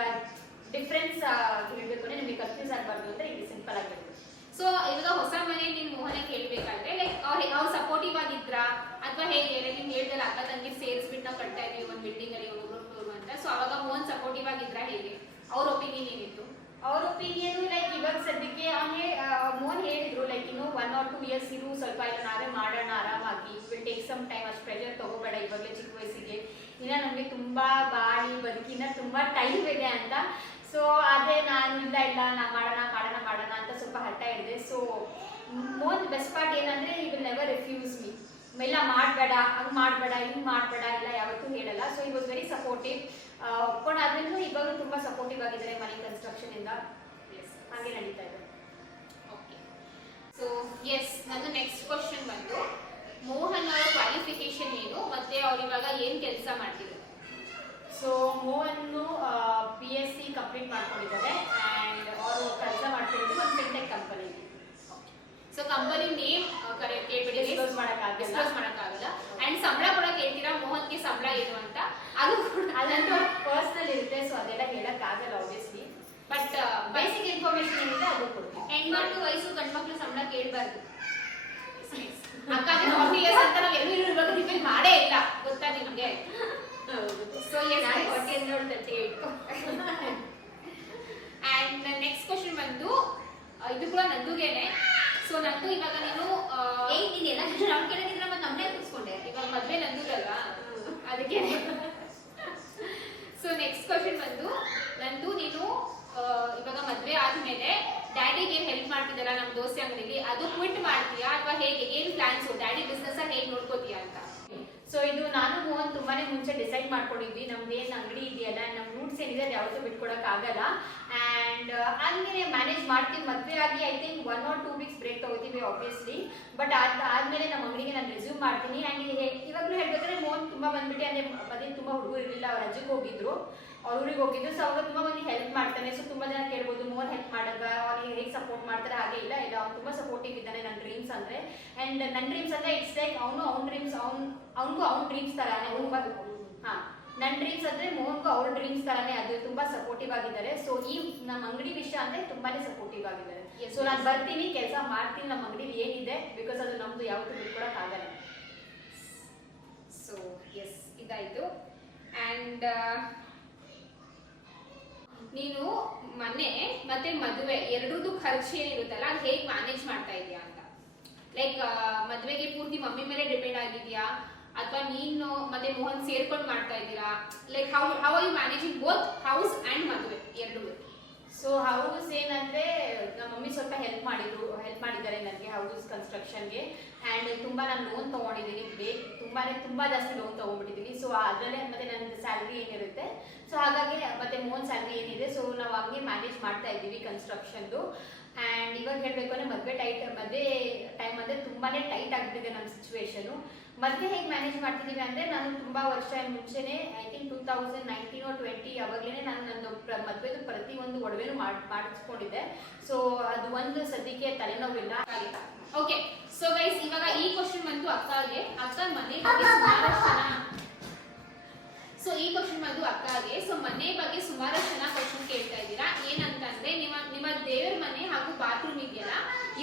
ಡಿಫ್ರೆನ್ಸ್ ಹೇಳ್ಬೇಕು ಅಂದ್ರೆ ನಿಮಗೆ ಕನ್ಫ್ಯೂಸ್ ಆಗಬಾರ್ದು ಅಂತ ಇಲ್ಲಿ ಸಿಂಪಲ್ ಆಗಿರುತ್ತೆ. ಸೊ ಇವಾಗ ಹೊಸ ಮನೆ ನೀನ್ ಮೋಹನಕ್ಕೆ ಹೇಳ್ಬೇಕಾದ್ರೆ ಲೈಕ್ ಅವ್ರು ಸಪೋರ್ಟಿವ್ ಆಗಿದ್ರಾ ಅಥವಾ ಹೇಗೆ? ಲೈಕ್ ನೀನ್ ಹೇಳ್ದಲ್ಲ ಅಕ್ಕ ತಂಗಿ ಸೇರಿಸ್ಬಿಟ್ಟು ನಾವು ಕಟ್ತಾ ಇದೀವಿ ಒಂದು ಬಿಲ್ಡಿಂಗ್ ಅಲ್ಲಿ ಒಬ್ಬೊಬ್ರು ಫ್ಲೋರ್ ಅಂತ. ಸೊ ಅವಾಗ ಮೋಹನ್ ಸಪೋರ್ಟಿವ್ ಆಗಿದ್ರಾ ಹೇಗೆ? ಅವ್ರ ಒಪಿನಿಯನ್ ಏನಿತ್ತು? ಅವ್ರ ಒಪಿನಿಯನ್ ಲೈಕ್ ಇವಾಗ ಸದ್ಯಕ್ಕೆ ಅವನೇ ಮೋಹನ್ ಹೇಳಿದ್ರು ಲೈಕ್ ಇನ್ನು 1 or 2 years ಇರು, ಸ್ವಲ್ಪ ಇಲ್ಲ ನಾವೇ ಮಾಡೋಣ ಆರಾಮಾಗಿ, ವಿಲ್ ಟೇಕ್ ಸಮ್ ಟೈಮ್, ಅಷ್ಟು ಪ್ರೆಷರ್ ತಗೋಬೇಡ ಇವಾಗಲೇ ಚಿಕ್ಕ ವಯಸ್ಸಿಗೆ, ಇನ್ನ ನಮಗೆ ತುಂಬಾ ಬಾಳಿ ಬದುಕಿನ ತುಂಬಾ ಟೈಮ್ ಇದೆ ಅಂತ. ಸೊ ಅದೇ ನಾನು ಇಲ್ಲ ನಾ ಮಾಡೋಣ ಅಂತ ಸ್ವಲ್ಪ ಹಠ ಹಿಡಿದೆ. ಸೊ ಮೋಹನ್ ಬೆಸ್ಟ್ ಪಾರ್ಟ್ ಏನಂದ್ರೆ ಈ ವಿಲ್ ನೆವರ್ ರಿಫ್ಯೂಸ್ ಮೀ. ಇಲ್ಲ ಮಾಡಬೇಡ, ಹಂಗೆ ಮಾಡಬೇಡ, ಹಿಂಗೆ ಮಾಡಬೇಡ ಇಲ್ಲ ಯಾವತ್ತೂ ಹೇಳಲ್ಲ. ಸೊ ಈ ವಾಸ್ ವೆರಿ ಸಪೋರ್ಟಿವ್. ಒಪ್ಕೊಂಡಾದ್ಮೇಲೂ ಇವಾಗಲೂ ತುಂಬಾ ಸಪೋರ್ಟಿವ್ ಆಗಿದ್ದಾರೆ ಮನೆ ಕನ್ಸ್ಟ್ರಕ್ಷನ್ ಇಂದ. ಹಾಗೆ ನಡೀತಾ ಇದೆ. ಓಕೆ, ಸೊ ಎಸ್, ನಂದು ನೆಕ್ಸ್ಟ್ ಕ್ವಶನ್ ಬಂದು, ಮೋಹನ್ ಅವರ ಕ್ವಾಲಿಫಿಕೇಶನ್ ಏನು ಮತ್ತೆ ಅವ್ರು ಇವಾಗ ಏನ್ ಕೆಲಸ ಮಾಡ್ತಿದ್ದಾರೆ? ಸೊ ಮೋಹನ್ PSc ಕಂಪ್ಲೀಟ್ ಮಾಡ್ಕೊಂಡಿದ್ದಾರೆ ಅಂಡ್ ಅವರು ಕೆಲಸ ಮಾಡ್ತಿರೋದು ಒಂದು fintech company. So company name ಕೇಳ್ಬಿಡಿ, ಡಿಸ್ಕ್ಲೋಸ್ ಮಾಡಕ್ಕಾಗಲ್ಲ. ಅಂಡ್ ಸಂಬಳ ಕೂಡ ಕೇಳ್ತೀರಾ ಮೋಹನ್ಗೆ ಸಂಬಳ ಏನು ಅಂತ? ಅದು ಅದಂತೂ ಪರ್ಸನಲ್ ಇರುತ್ತೆ, ಸೊ ಅದೆಲ್ಲ ಹೇಳಕ್ಕಾಗಲ್ಲ ಆಬ್ವಿಯಸ್ಲಿ. ಬಟ್ ಬೇಸಿಕ್ ಇನ್ಫಾರ್ಮೇಶನ್ ಏನಿದೆ ಅದು ಕೊಡ್ತೀವಿ. ಹೆಣ್ಮಕ್ಳು ವಯಸ್ಸು ಗಂಡ್ಮಕ್ಳು ಸಂಬಳ ಕೇಳಬಾರ್ದು. ಅಕ್ಕ 40 years ಅಂತ ನಾವು ಎಲ್ಲೂ ಇವಾಗ ಡಿಪೆಂಡ್ ಮಾಡೇ ಇಲ್ಲ, ಗೊತ್ತಾ ನಿಮ್ಗೆ? So yes, 38. And next question ಬಂದು, ಇದು ಕೂಡ ನಂದುಗೇನೆ. ಸೊ ನಂದು ಇವಾಗ ನೀನು ನೀನ್ ಎಲ್ಲ ನಾವು ಕೇಳಿದ್ರೆ ಮತ್ತೆ ನಮ್ಮನೆ ಕೂರಿಸ್ಕೊಂಡೆ. ಇವಾಗ ಮದ್ವೆ ನಂದುದಲ್ವಾ, ಅದಕ್ಕೆ. ಸೊ ನೆಕ್ಸ್ಟ್ ಕ್ವಶನ್ ಬಂದು, ನಂದು ನೀನು ಇವಾಗ ಮದ್ವೆ ಆದ್ಮೇಲೆ ಡ್ಯಾಡಿಗೆ ಹೆಲ್ಪ್ ಮಾಡ್ತಿದ್ದಲ್ಲ ನಮ್ಮ ದೋಸೆ ಅಂಗಡಿಲಿ, ಅದು ಕ್ವಿಟ್ ಮಾಡ್ತೀಯಾ ಅಥವಾ ಹೇಗೆ? ಏನ್ ಪ್ಲಾನ್ಸ್? ಡ್ಯಾಡಿ ಬಿಸ್ನೆಸ್ ಹೇಗೆ ನೋಡ್ಕೋತೀಯಾ ಅಂತ? ಸೊ ಇದು ನಾನು ಮೋಹನ್ ತುಂಬಾನೇ ಮುಂಚೆ ಡಿಸೈಡ್ ಮಾಡ್ಕೊಂಡಿದ್ವಿ. ನಮ್ದು ಏನ್ ಅಂಗಡಿ ಇದೆಯಲ್ಲ, ನಮ್ ರೂಟ್ಸ್ ಏನಿದೆ ಅದು ಯಾವತ್ತೂ ಬಿಟ್ಕೊಡಕ್ ಆಗಲ್ಲ. ಅಂಡ್ ಹಂಗೆ ಮ್ಯಾನೇಜ್ ಮಾಡ್ತೀವಿ. ಮದ್ವೆ ಆಗಿ I think 1 or 2 weeks break ತಗೋತೀವಿ ಆಬ್ವಿಯಸ್ಲಿ. ಬಟ್ ಆದ್ಮೇಲೆ ನಮ್ಮ ಅಂಗಡಿಗೆ ನಾನು ರೆಸ್ಯೂಮ್ ಮಾಡ್ತೀನಿ. ಅಂಡ್ ಇವಾಗಲೂ ಹೇಳ್ಬೇಕಾದ್ರೆ ಮೋಹನ್ ತುಂಬಾ ಬಂದ್ಬಿಟ್ಟು ಅಂದ್ರೆ ಮನೇಲಿ ತುಂಬಾ ಹುಡುಗರು ಇರಲಿಲ್ಲ, ಅವ್ರ ರಜೆಗೆ ಹೋಗಿದ್ರು, ಅವ್ರ ಊರಿಗೆ ಹೋಗಿದ್ರು. ಸೊ ಅವಾಗ ತುಂಬಾ ಮಂದಿ ಹೆಲ್ಪ್ ಮಾಡ್ತಾನೆ. ಸೊ ತುಂಬಾ ಜನ ಕೇಳ್ಬೋದು ಮೋಹನ್ ಹೆಲ್ಪ್ ಮಾಡಲ್ಲ, ಅವ್ನಿಗೆ ಹೇಗೆ ಸಪೋರ್ಟ್ ಮಾಡ್ತಾರೆ? ಹಾಗೆ ಇಲ್ಲ ಅವ್ನು ತುಂಬಾ ಸಪೋರ್ಟಿವ್ ಇದ್ದಾನೆ ನನ್ನ ಡ್ರೀಮ್ಸ್ ಅಂದ್ರೆ. ಅಂಡ್ ನನ್ನ ಡ್ರೀಮ್ಸ್ ಅಂದ್ರೆ ಇಟ್ಸ್ ಲೈಕ್ ಅವ್ನ ಡ್ರೀಮ್ಸ್ ಅವ್ನಿಗೂ ಅವ್ನ ಡ್ರೀಮ್ಸ್ ತರಾನೇ ತುಂಬಾ. ನನ್ನ ಡ್ರೀಮ್ಸ್ ಅಂದ್ರೆ ಮೋಹನ್ಗೂ ಅವ್ರ ಡ್ರೀಮ್ಸ್ ತರಾನೇ, ಅದು ತುಂಬಾ ಸಪೋರ್ಟಿವ್ ಆಗಿದ್ದಾರೆ. ಸೊ ಈ ನಮ್ಮ ಅಂಗಡಿ ವಿಷಯ ಅಂದ್ರೆ ತುಂಬಾನೇ ಸಪೋರ್ಟಿವ್ ಆಗಿದ್ದಾರೆ. ಸೊ ನಾನು ಬರ್ತೀನಿ, ಕೆಲಸ ಮಾಡ್ತೀನಿ, ನಮ್ಮ ಅಂಗಡಿಲಿ ಏನಿದೆ, ಬಿಕಾಸ್ ಅದು ನಮ್ದು ಯಾವತ್ತೂ ಬಿಟ್ಕೊಡಕ್ ಆಗಲ್ಲ. ಸೊ ಎಸ್, ಇದಾಯ್ತು. ಅಂಡ್ ನೀನು ಮನೆ ಮತ್ತೆ ಮದುವೆ ಎರಡರದ್ದು ಖರ್ಚು ಏನಿರುತ್ತಲ್ಲ ಅದು ಹೇಗೆ ಮ್ಯಾನೇಜ್ ಮಾಡ್ತಾ ಇದೀಯಾ ಅಂತ? ಲೈಕ್ ಮದುವೆಗೆ ಪೂರ್ತಿ ಮಮ್ಮಿ ಮೇಲೆ ಡಿಪೆಂಡ್ ಆಗಿದ್ಯಾ ಅಥವಾ ನೀನು ಮತ್ತೆ ಮೋಹನ್ ಸೇರ್ಕೊಂಡು ಮಾಡ್ತಾ ಇದ್ದೀರಾ? Like how are you managing both house and ಮದುವೆ ಎರಡೂ? ಸೊ ಹೌಸ್ ಏನಂದ್ರೆ ನಮ್ಮ ಮಮ್ಮಿ ಸ್ವಲ್ಪ ಹೆಲ್ಪ್ ಮಾಡಿದ್ದಾರೆ ನನಗೆ ಹೌಸ್ ಕನ್ಸ್ಟ್ರಕ್ಷನ್ಗೆ. ಆ್ಯಂಡ್ ತುಂಬ ನಾನು ಲೋನ್ ತೊಗೊಂಡಿದ್ದೀನಿ, ತುಂಬ ಜಾಸ್ತಿ ಲೋನ್ ತೊಗೊಂಡ್ಬಿಟ್ಟಿದ್ದೀನಿ. ಸೊ ಅದರಲ್ಲೇ ಮತ್ತೆ ನನ್ನ ಸ್ಯಾಲ್ರಿ ಏನಿರುತ್ತೆ, ಸೊ ಹಾಗಾಗಿ ಮತ್ತೆ ಮೋಹನ್ ಸ್ಯಾಲ್ರಿ ಏನಿದೆ, ಸೊ ನಾವು ಹಂಗೆ ಮ್ಯಾನೇಜ್ ಮಾಡ್ತಾ ಇದ್ದೀವಿ ಕನ್ಸ್ಟ್ರಕ್ಷನ್ದು. ಆ್ಯಂಡ್ ಇವಾಗ ಹೇಳಬೇಕು ಅಂದರೆ ಮದುವೆ ಟೈಮ್ ಅಂದರೆ ತುಂಬಾ ಟೈಟ್ ಆಗಿಬಿಟ್ಟಿದೆ ನಮ್ಮ ಸಿಚುವೇಶನು. ಮದುವೆ ಹೇಗೆ ಮ್ಯಾನೇಜ್ ಮಾಡ್ತಿದ್ದೀವಿ ಅಂದರೆ, ನಾನು ತುಂಬ ವರ್ಷ ಮುಂಚೆನೇ ಐ ಥಿಂಕ್ 2019 or 20 ಅವಾಗಲೇ ನಾನು ನಂದು ಮದುವೆದು ಪ್ರತಿಯೊಂದು ಒಡವೆನೂ ಮಾಡಿಸ್ಕೊಂಡಿದ್ದೆ. ಸೊ ಅದು ಒಂದು ಸದ್ಯಕ್ಕೆ ತಲೆನೋವಿಲ್ಲ. ಓಕೆ, ಸೊ ಗೈಸ್ ಇವಾಗ ಈ ಕ್ವಶನ್ ಬಂತು ಅಕ್ಕಗೆ. ಅಕ್ಕ ಮನೆ ಬಗ್ಗೆ ಸುಮಾರಷ್ಟು ಜನ ಸೊ ಮನೆ ಬಗ್ಗೆ ಸುಮಾರಷ್ಟು ಜನ ಕ್ವಶನ್ ಕೇಳ್ತಾ ಇದ್ದೀರಾ. ಏನಂತಂದ್ರೆ ನಿಮ್ಮ ದೇವರ ಮನೆ ಹಾಗೂ ಬಾತ್ರೂಮ್ ಇದೆಯಲ್ಲ,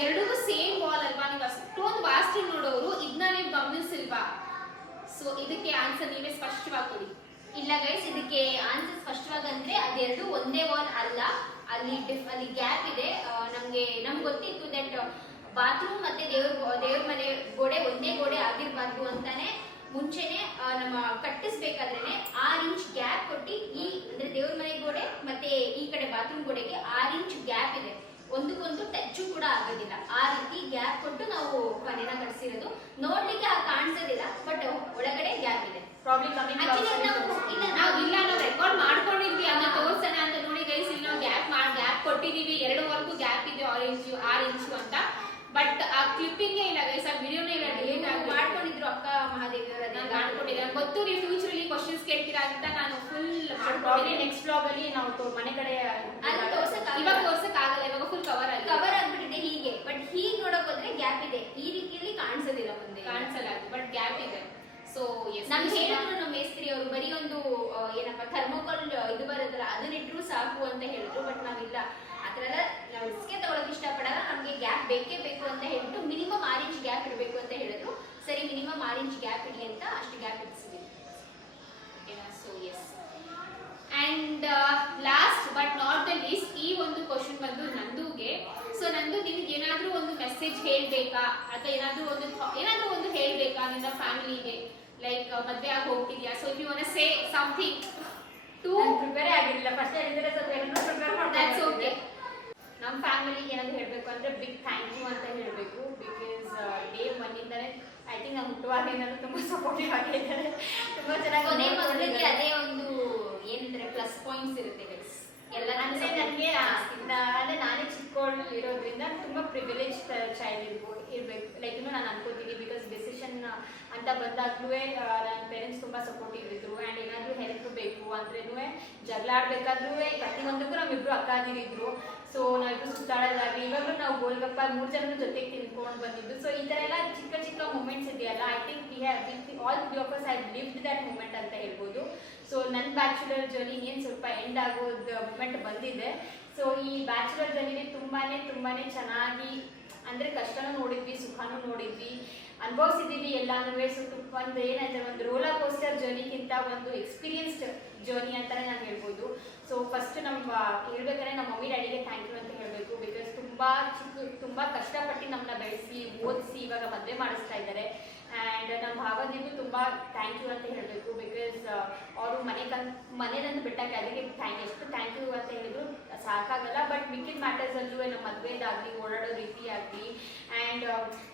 ಎರಡೂ ಸೇಮ್ ವಾಲ್ ಅಲ್ವಾ? ನೀವು ಅಷ್ಟೊಂದು ವಾಸ್ತು ನೋಡೋರು ಇದನ್ನ ನೀವು ಗಮನಿಸಿಲ್ವಾ? ಸೊ ಸೊ ಇದಕ್ಕೆ ಆನ್ಸರ್ ನೀವೇ ಸ್ಪಷ್ಟವಾಗಿ ಕೊಡಿ. ಇಲ್ಲ ಗೈಸ್, ಇದಕ್ಕೆ ಆನ್ಸರ್ ಸ್ಪಷ್ಟವಾಗಿ ಅಂದ್ರೆ ಅದೆರಡು ಒಂದೇ ವಾಲ್ ಅಲ್ಲ, ಅಲ್ಲಿ ಗ್ಯಾಪ್ ಇದೆ. ನಮ್ಗೆ ಗೊತ್ತಿತ್ತು ದಟ್ ಬಾತ್ರೂಮ್ ಮತ್ತೆ ದೇವ್ರ ಮನೆ ಗೋಡೆ ಒಂದೇ ಗೋಡೆ ಆಗಿರ್ಬಾರ್ದು ಅಂತಾನೆ ಮುಂಚೆನೆ ನಮ್ಮ ಕಟ್ಟಿಸ್ಬೇಕಾದ್ರೆ 6 ಇಂಚ್ ಗ್ಯಾಪ್ ಕೊಟ್ಟು ಅಂದ್ರೆ ದೇವ್ರ ಮನೆ ಗೋಡೆ ಮತ್ತೆ ಈ ಕಡೆ ಬಾತ್ರೂಮ್ ಗೋಡೆಗೆ 6 ಇಂಚ್ ಗ್ಯಾಪ್ ಇದೆ, ಒಂದಕ್ಕೊಂದು ಟಚ್ ಕೂಡ ಆಗೋದಿಲ್ಲ. ಆ ರೀತಿ ಗ್ಯಾಪ್ ಕೊಟ್ಟು ನಾವು ಮನೆನ ಕಟ್ಸಿರೋದು. ನೋಡ್ಲಿಕ್ಕೆ ಕಾಣಿಸೋದಿಲ್ಲ, ಬಟ್ ಒಳಗಡೆ ಗ್ಯಾಪ್ ಇದೆ. ಪ್ರಾಬ್ಲಿ ಕಮಿಂಗ್ ನಾವು ರೆಕಾರ್ಡ್ ಮಾಡ್ಕೊಂಡಿದ್ವಿ ಅದನ್ನ ತೋರ್ಸೋಣ ಅಂತ ನೋಡಿ ಗೈಸ್. ಇಲ್ಲಿ ನಾವು ಗ್ಯಾಪ್ ಕೊಟ್ಟಿದೀವಿ, 2ವರೆಗೂ ಗ್ಯಾಪ್ ಇದೆ 6 ಇಂಚು ಅಂತ. ಬಟ್ ಆ ಕ್ಲಿಪ್ಪಿಂಗ್ ಇಲ್ಲ ಗೈಸ್, ಆ ವಿಡಿಯೋನೇ ಇಲ್ಲ, ಡಿಲೀಟ್ ಮಾಡ್ಕೊಂಡಿದ್ರು ಅಕ್ಕ ಮಹಾದೇವಿ ಅವರು ಅದನ್ನ ಮಾಡ್ಕೊಂಡಿದ್ದಾರೆ. ಗೊತ್ತು ನೀವು ಫ್ಯೂಚರ್ ಅಲ್ಲಿ ಕ್ವಶನ್ಸ್ ಕೇಳ್ತೀರಾ ಅಂತ ನಾನು ಫುಲ್ ಮಾಡ್ಕೊಂಡಿದ್ದೀನಿ. ನೆಕ್ಸ್ಟ್ ಬ್ಲಾಗ್ ಅಲ್ಲಿ ನಾವು ಮನೆ ಕಡೆ ಇವಾಗ ತೋರ್ಸಕ್ ಆಗಲ್ಲ, ಇವಾಗ ಫುಲ್ ಕವರ್ ಆಗ್ಬಿಟ್ಟಿದೆ ಹೀಗೆ. ಬಟ್ ಹೀಗೆ ನೋಡಕ್ ಹೋದ್ರೆ ಗ್ಯಾಪ್ ಇದೆ, ಈ ರೀತಿಯಲ್ಲಿ ಕಾಣಿಸೋದಿಲ್ಲ, ಮುಂದೆ ಕಾಣಿಸಲ್ಲ, ಬಟ್ ಗ್ಯಾಪ್ ಇದೆ. ಸೊ ನಮ್ಗೆ ಹೇಳಿದ್ರು ನಮ್ಮ ಮೇಸ್ತ್ರಿ ಅವರು, ಬರೀ ಒಂದು ಏನಪ್ಪ ಥರ್ಮೋಕಾಲ್ ಇದು ಬರೋದಲ್ಲ ಅದನ್ನಿಟ್ರು ಸಾಕು ಅಂತ ಹೇಳಿದ್ರು. ಬಟ್ ನಾವಿಲ್ಲ, ಆತರ ಎಲ್ಲ ನಾವು ರಿಸ್ಕೆ ತಗೊಳಕ್ ಇಷ್ಟಪಡಲ್ಲ, ನಮ್ಗೆ ಗ್ಯಾಪ್ ಬೇಕೇ ಬೇಕು ಅಂತ ಹೇಳ್ಬಿಟ್ಟು ಮಿನಿಮಮ್ 6 ಇಂಚ್ ಗ್ಯಾಪ್ ಇರಬೇಕು ಅಂತ ಹೇಳಿದ್ರು. ಸರಿ, ಮಿನಿಮಮ್ 6 ಇಂಚ್ ಗ್ಯಾಪ್ ಇರಲಿ ಅಂತ ಅಷ್ಟು ಗ್ಯಾಪ್ ಇರಿಸಿದ್ವಿ. So yes, and last but not the least, ಈ ಒಂದು ಕ್ವಶನ್ ಬಂದು ನಂದುಗೆ. ಸೊ ನಂದು, ನಿಮ್ಗೆ ಏನಾದ್ರೂ ಒಂದು ಮೆಸೇಜ್ ಹೇಳ್ಬೇಕಾ ಅಥವಾ ಏನಾದ್ರೂ ಒಂದು ಹೇಳ್ಬೇಕಾ ನಿನ್ನ ಫ್ಯಾಮಿಲಿಗೆ? ಲೈಕ್ ಮದ್ವೆ ಆಗಿ ಹೋಗ್ತಿದ್ಯಾ, so if you want to say something to prepare ಆಗಿರಲಿಲ್ಲ, ಫಸ್ಟ್ ಹೇಳಿದ್ರೆ ಸ್ವಲ್ಪ ಎಲ್ಲರೂ ಪ್ರಿಪೇರ್ ದಟ್ಸ್ ಓಕೆ. ನಮ್ಮ ಫ್ಯಾಮಿಲಿಗೆ ಏನಾದ್ರು ಹೇಳಬೇಕು ಅಂದ್ರೆ ಬಿಗ್ ಥ್ಯಾಂಕ್ ಯು ಅಂತ ಹೇಳಬೇಕು. ಬಿಕಾಸ್ ಡೇ 1 ಇಂದಾನೆ ಐ ಥಿಂಕ್ ನಾವು ಹುಟ್ಟುವಾಗಿಂದಲೂ ತುಂಬ ಸಪೋರ್ಟಿವ್ ಆಗಿದ್ದಾರೆ, ತುಂಬ ಚೆನ್ನಾಗಿ ಕೊನೆ ಮೊದಲಿಗೆ ಅದೇ ಒಂದು ಏನಂದ್ರೆ ಪ್ಲಸ್ ಪಾಯಿಂಟ್ಸ್ ಇರುತ್ತೆ ಗೈಸ್ ಎಲ್ಲ. ಅಂದ್ರೆ ನನಗೆ ಅಂದ್ರೆ ನಾನೇ ಚಿಕ್ಕವಳು ಇರೋದ್ರಿಂದ ತುಂಬ ಪ್ರಿವಿಲೇಜ್ ಚೈಲ್ಡ್ ಇರಬೇಕು ಲೈಕ್ ನಾನು ಅನ್ಕೋತೀನಿ. ಬಿಕಾಸ್ ಡಿಸಿಷನ್ ಅಂತ ಬಂದಾಗ್ಲೂ ನನ್ನ ಪೇರೆಂಟ್ಸ್ ತುಂಬ ಸಪೋರ್ಟಿವ್ ಇದ್ರು. ಆ್ಯಂಡ್ ಏನಾದರೂ ಹೆಲ್ಪ್ ಬೇಕು ಅಂದ್ರೂ ಜಗಳ ಆಡ್ಬೇಕಾದ್ರೂ ಪ್ರತಿಯೊಂದಕ್ಕೂ ನಮ್ಮಿಬ್ರು ಅಕ್ಕಾದಿರಿದ್ರು. ಸೊ ನಾವಿಬ್ರು ಸುತ್ತಾಡೋದಾಗಲಿ, ಇವಾಗಲೂ ನಾವು ಗೋಲ್ಗಪ್ಪ 3 ಜನರ ಜೊತೆಗೆ ತಿನ್ಕೊಂಡು ಬಂದಿದ್ದು. ಸೊ ಈ ಥರ ಎಲ್ಲ ಚಿಕ್ಕ ಚಿಕ್ಕ ಮೂಮೆಂಟ್ಸ್ ಇದೆಯಲ್ಲ, I think all 3 of us have lived that moment ಅಂತ ಹೇಳ್ಬೋದು. ಸೊ ನನ್ನ ಬ್ಯಾಚುಲರ್ ಜರ್ನಿ ಇನ್ನೇನು ಸ್ವಲ್ಪ ಎಂಡ್ ಆಗೋದು ಮೂಮೆಂಟ್ ಬಂದಿದೆ. ಸೊ ಈ ಬ್ಯಾಚುಲರ್ ಜರ್ನಿನೇ ತುಂಬಾ ಚೆನ್ನಾಗಿ, ಅಂದರೆ ಕಷ್ಟನೂ ನೋಡಿದ್ವಿ, ಸುಖನೂ ನೋಡಿದ್ವಿ, ಅನುಭವಿಸಿದ್ದೀವಿ ಎಲ್ಲಾನು. ಸೊ ಒಂದು ಏನಂದ್ರೆ ಒಂದು ರೋಲರ್ ಕೋಸ್ಟರ್ ಜರ್ನಿಗಿಂತ ಒಂದು ಎಕ್ಸ್ಪೀರಿಯನ್ಸ್ಡ್ ಜರ್ನಿ ಅಂತಲೇ ನಾನು ಹೇಳ್ಬೋದು. ಸೊ ಫಸ್ಟ್ ಹೇಳ್ಬೇಕಾದ್ರೆ ನಮ್ಮ ಮಮ್ಮಿ ಡ್ಯಾಡಿಗೆ ಥ್ಯಾಂಕ್ ಯು ಅಂತ ಹೇಳಬೇಕು. ಬಿಕಾಸ್ ತುಂಬ ಕಷ್ಟಪಟ್ಟು ನಮ್ಮನ್ನ ಬೆಳೆಸಿ ಓದಿಸಿ ಇವಾಗ ಮದುವೆ ಮಾಡಿಸ್ತಾ ಇದ್ದಾರೆ. ಆ್ಯಂಡ್ ನಮ್ಮ ಭಾವನಿಗೂ ತುಂಬ ಥ್ಯಾಂಕ್ ಯು ಅಂತ ಹೇಳಬೇಕು. ಬಿಕಾಸ್ ಅವರು ಮನೆದಂದು ಬಿಟ್ಟಕ್ಕೆ ಅದಕ್ಕೆ ಎಷ್ಟು ಥ್ಯಾಂಕ್ ಯು ಅಂತ ಹೇಳಿದ್ರು ಸಾಕಾಗಲ್ಲ. ಬಟ್ ಮಿಕ್ಕಿದ ಮ್ಯಾಟರ್ಸಲ್ಲೂ ನಮ್ಮ ಮದುವೆದಾಗಲಿ, ಓಡಾಡೋ ರೀತಿ ಆಗಲಿ, ಆ್ಯಂಡ್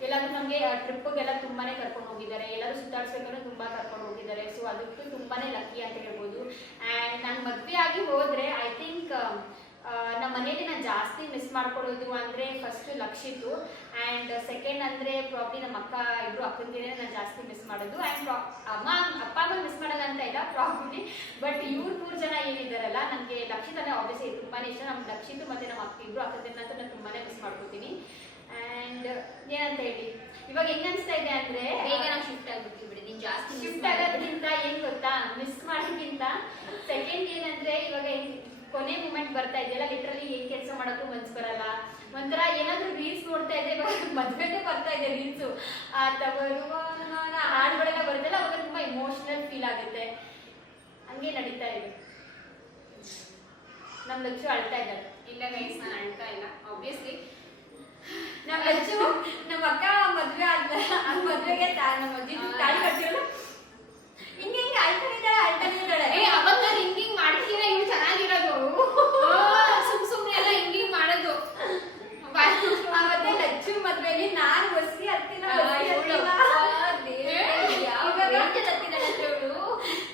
ಎಲ್ಲಾದರೂ ನಮಗೆ ಟ್ರಿಪ್ಗೆಲ್ಲ ತುಂಬಾ ಕರ್ಕೊಂಡು ಹೋಗಿದ್ದಾರೆ, ಎಲ್ಲರೂ ಸುತ್ತಾಡ್ಸ್ಬೇಕಾದ್ರೂ ತುಂಬ ಕರ್ಕೊಂಡು ಹೋಗಿದ್ದಾರೆ. ಸೊ ಅದಕ್ಕೂ ತುಂಬಾ ಲಕ್ಕಿ ಅಂತ ಹೇಳ್ಬೋದು. ಆ್ಯಂಡ್ ನಾನು ಮದುವೆ ಆಗಿ ಹೋದರೆ ಐ ಥಿಂಕ್ ನಮ್ಮ ಮನೇಲಿ ನಾನು ಜಾಸ್ತಿ ಮಿಸ್ ಮಾಡ್ಕೊಳ್ಳೋದು ಅಂದರೆ ಫಸ್ಟ್ ಲಕ್ಷಿತು, ಆ್ಯಂಡ್ ಸೆಕೆಂಡ್ ಅಂದರೆ ಪ್ರಾಬ್ಲಿ ನಮ್ಮ ಇಬ್ಬರು ಅಕ್ಕಂದಿರೇ ನಾನು ಜಾಸ್ತಿ ಮಿಸ್ ಮಾಡೋದು. ಆ್ಯಂಡ್ ಅಪ್ಪ ಅಮ್ಮ ಮಿಸ್ ಮಾಡೋದು ಅಂತ ಇಲ್ಲ ಪ್ರಾಬ್ಲಿ, ಬಟ್ ಇವ್ರು 3 ಜನ ಏನಿದ್ದಾರಲ್ಲ, ನನಗೆ ಲಕ್ಷಿತ್ ಅಂದರೆ ಆಬ್ವಿಯಸ್ಲಿ ತುಂಬಾ ಇಷ್ಟ. ನಮ್ಮ ಲಕ್ಷಿತು ಮತ್ತು ನಮ್ಮ ಇಬ್ಬರು ಅಕ್ಕಂದಿರನ್ನ ನಾನು ತುಂಬಾ ಮಿಸ್ ಮಾಡ್ಕೊತೀನಿ. ಆ್ಯಂಡ್ ಏನಂತ ಹೇಳಿ, ಇವಾಗ ಹೆಂಗೆ ಅನಿಸ್ತಾ ಇದೆ ಅಂದರೆ ಬೇಗ ನಾವು ಶಿಫ್ಟ್ ಆಗ್ಬಿಡ್ತೀವಿ ಬಿಡಿ. ನೀನು ಜಾಸ್ತಿ ಶಿಫ್ಟ್ ಆಗೋದ್ಕಿಂತ ಏನು ಗೊತ್ತಾ, ಮಿಸ್ ಮಾಡೋಕ್ಕಿಂತ ಸೆಕೆಂಡ್ ಏನಂದರೆ ಇವಾಗ ಕೊನೆ ಮೂಮೆಂಟ್ ಬರ್ತಾ ಇದೆಯಲ್ಲ, ಲಿಟ್ರಲಿ ಏನ್ ಕೆಲಸ ಮಾಡೋಕ್ಕೂ ಮನ್ಸು ಬರಲ್ಲ. ಒಂಥರ ಏನಾದ್ರೂ ರೀಲ್ಸ್ ನೋಡ್ತಾ ಇದೆ, ಮದ್ವೆಗೆ ಬರ್ತಾ ಇದೆ ರೀಲ್ಸು, ಹಾಡುಗಳೆಲ್ಲ ಬರುತ್ತಲ್ಲ, ಅವಾಗ ತುಂಬಾ ಇಮೋಷನಲ್ ಫೀಲ್ ಆಗುತ್ತೆ. ಹಂಗೆ ನಡೀತಾ ಇದೆ. ನಮ್ ಲಕ್ಷು ಅಳ್ತಾ ಇದ್ದಾರೆ. ಇಲ್ಲ ಗೈಸ್, ನಾನು ಅಳ್ತಾ ಇಲ್ಲ. ಆಬ್ವಿಯಸ್ಲಿ ನಮ್ಮ ಲಕ್ಷು ನಮ್ಮ ಅಕ್ಕ ಮದ್ವೆ ಮದ್ವೆಗೆ ನಮ್ಮ ಅಜ್ಜಿ ತಾಳಿ ಕಟ್ಟಿರಲ್ಲ, ಹಿಂಗೆ ಅಳ್ತಾನೆ ಇದ್ದಾಳೆ. ಅವತ್ತ ಹಿಂಗಿಂಗ್ ಮಾಡ್ತೀರ, ಇವ್ರು ಚೆನ್ನಾಗಿರೋದು ಸುಮ್ನೆ ಎಲ್ಲ ಹಿಂಗಿಂಗ್ ಮಾಡೋದು. ಅವತ್ತೆ ಲಚ್ಚು ಮದ್ವೆಲಿ ನಾನು ಬಸ್ಸಿ ಹತ್ತಿನ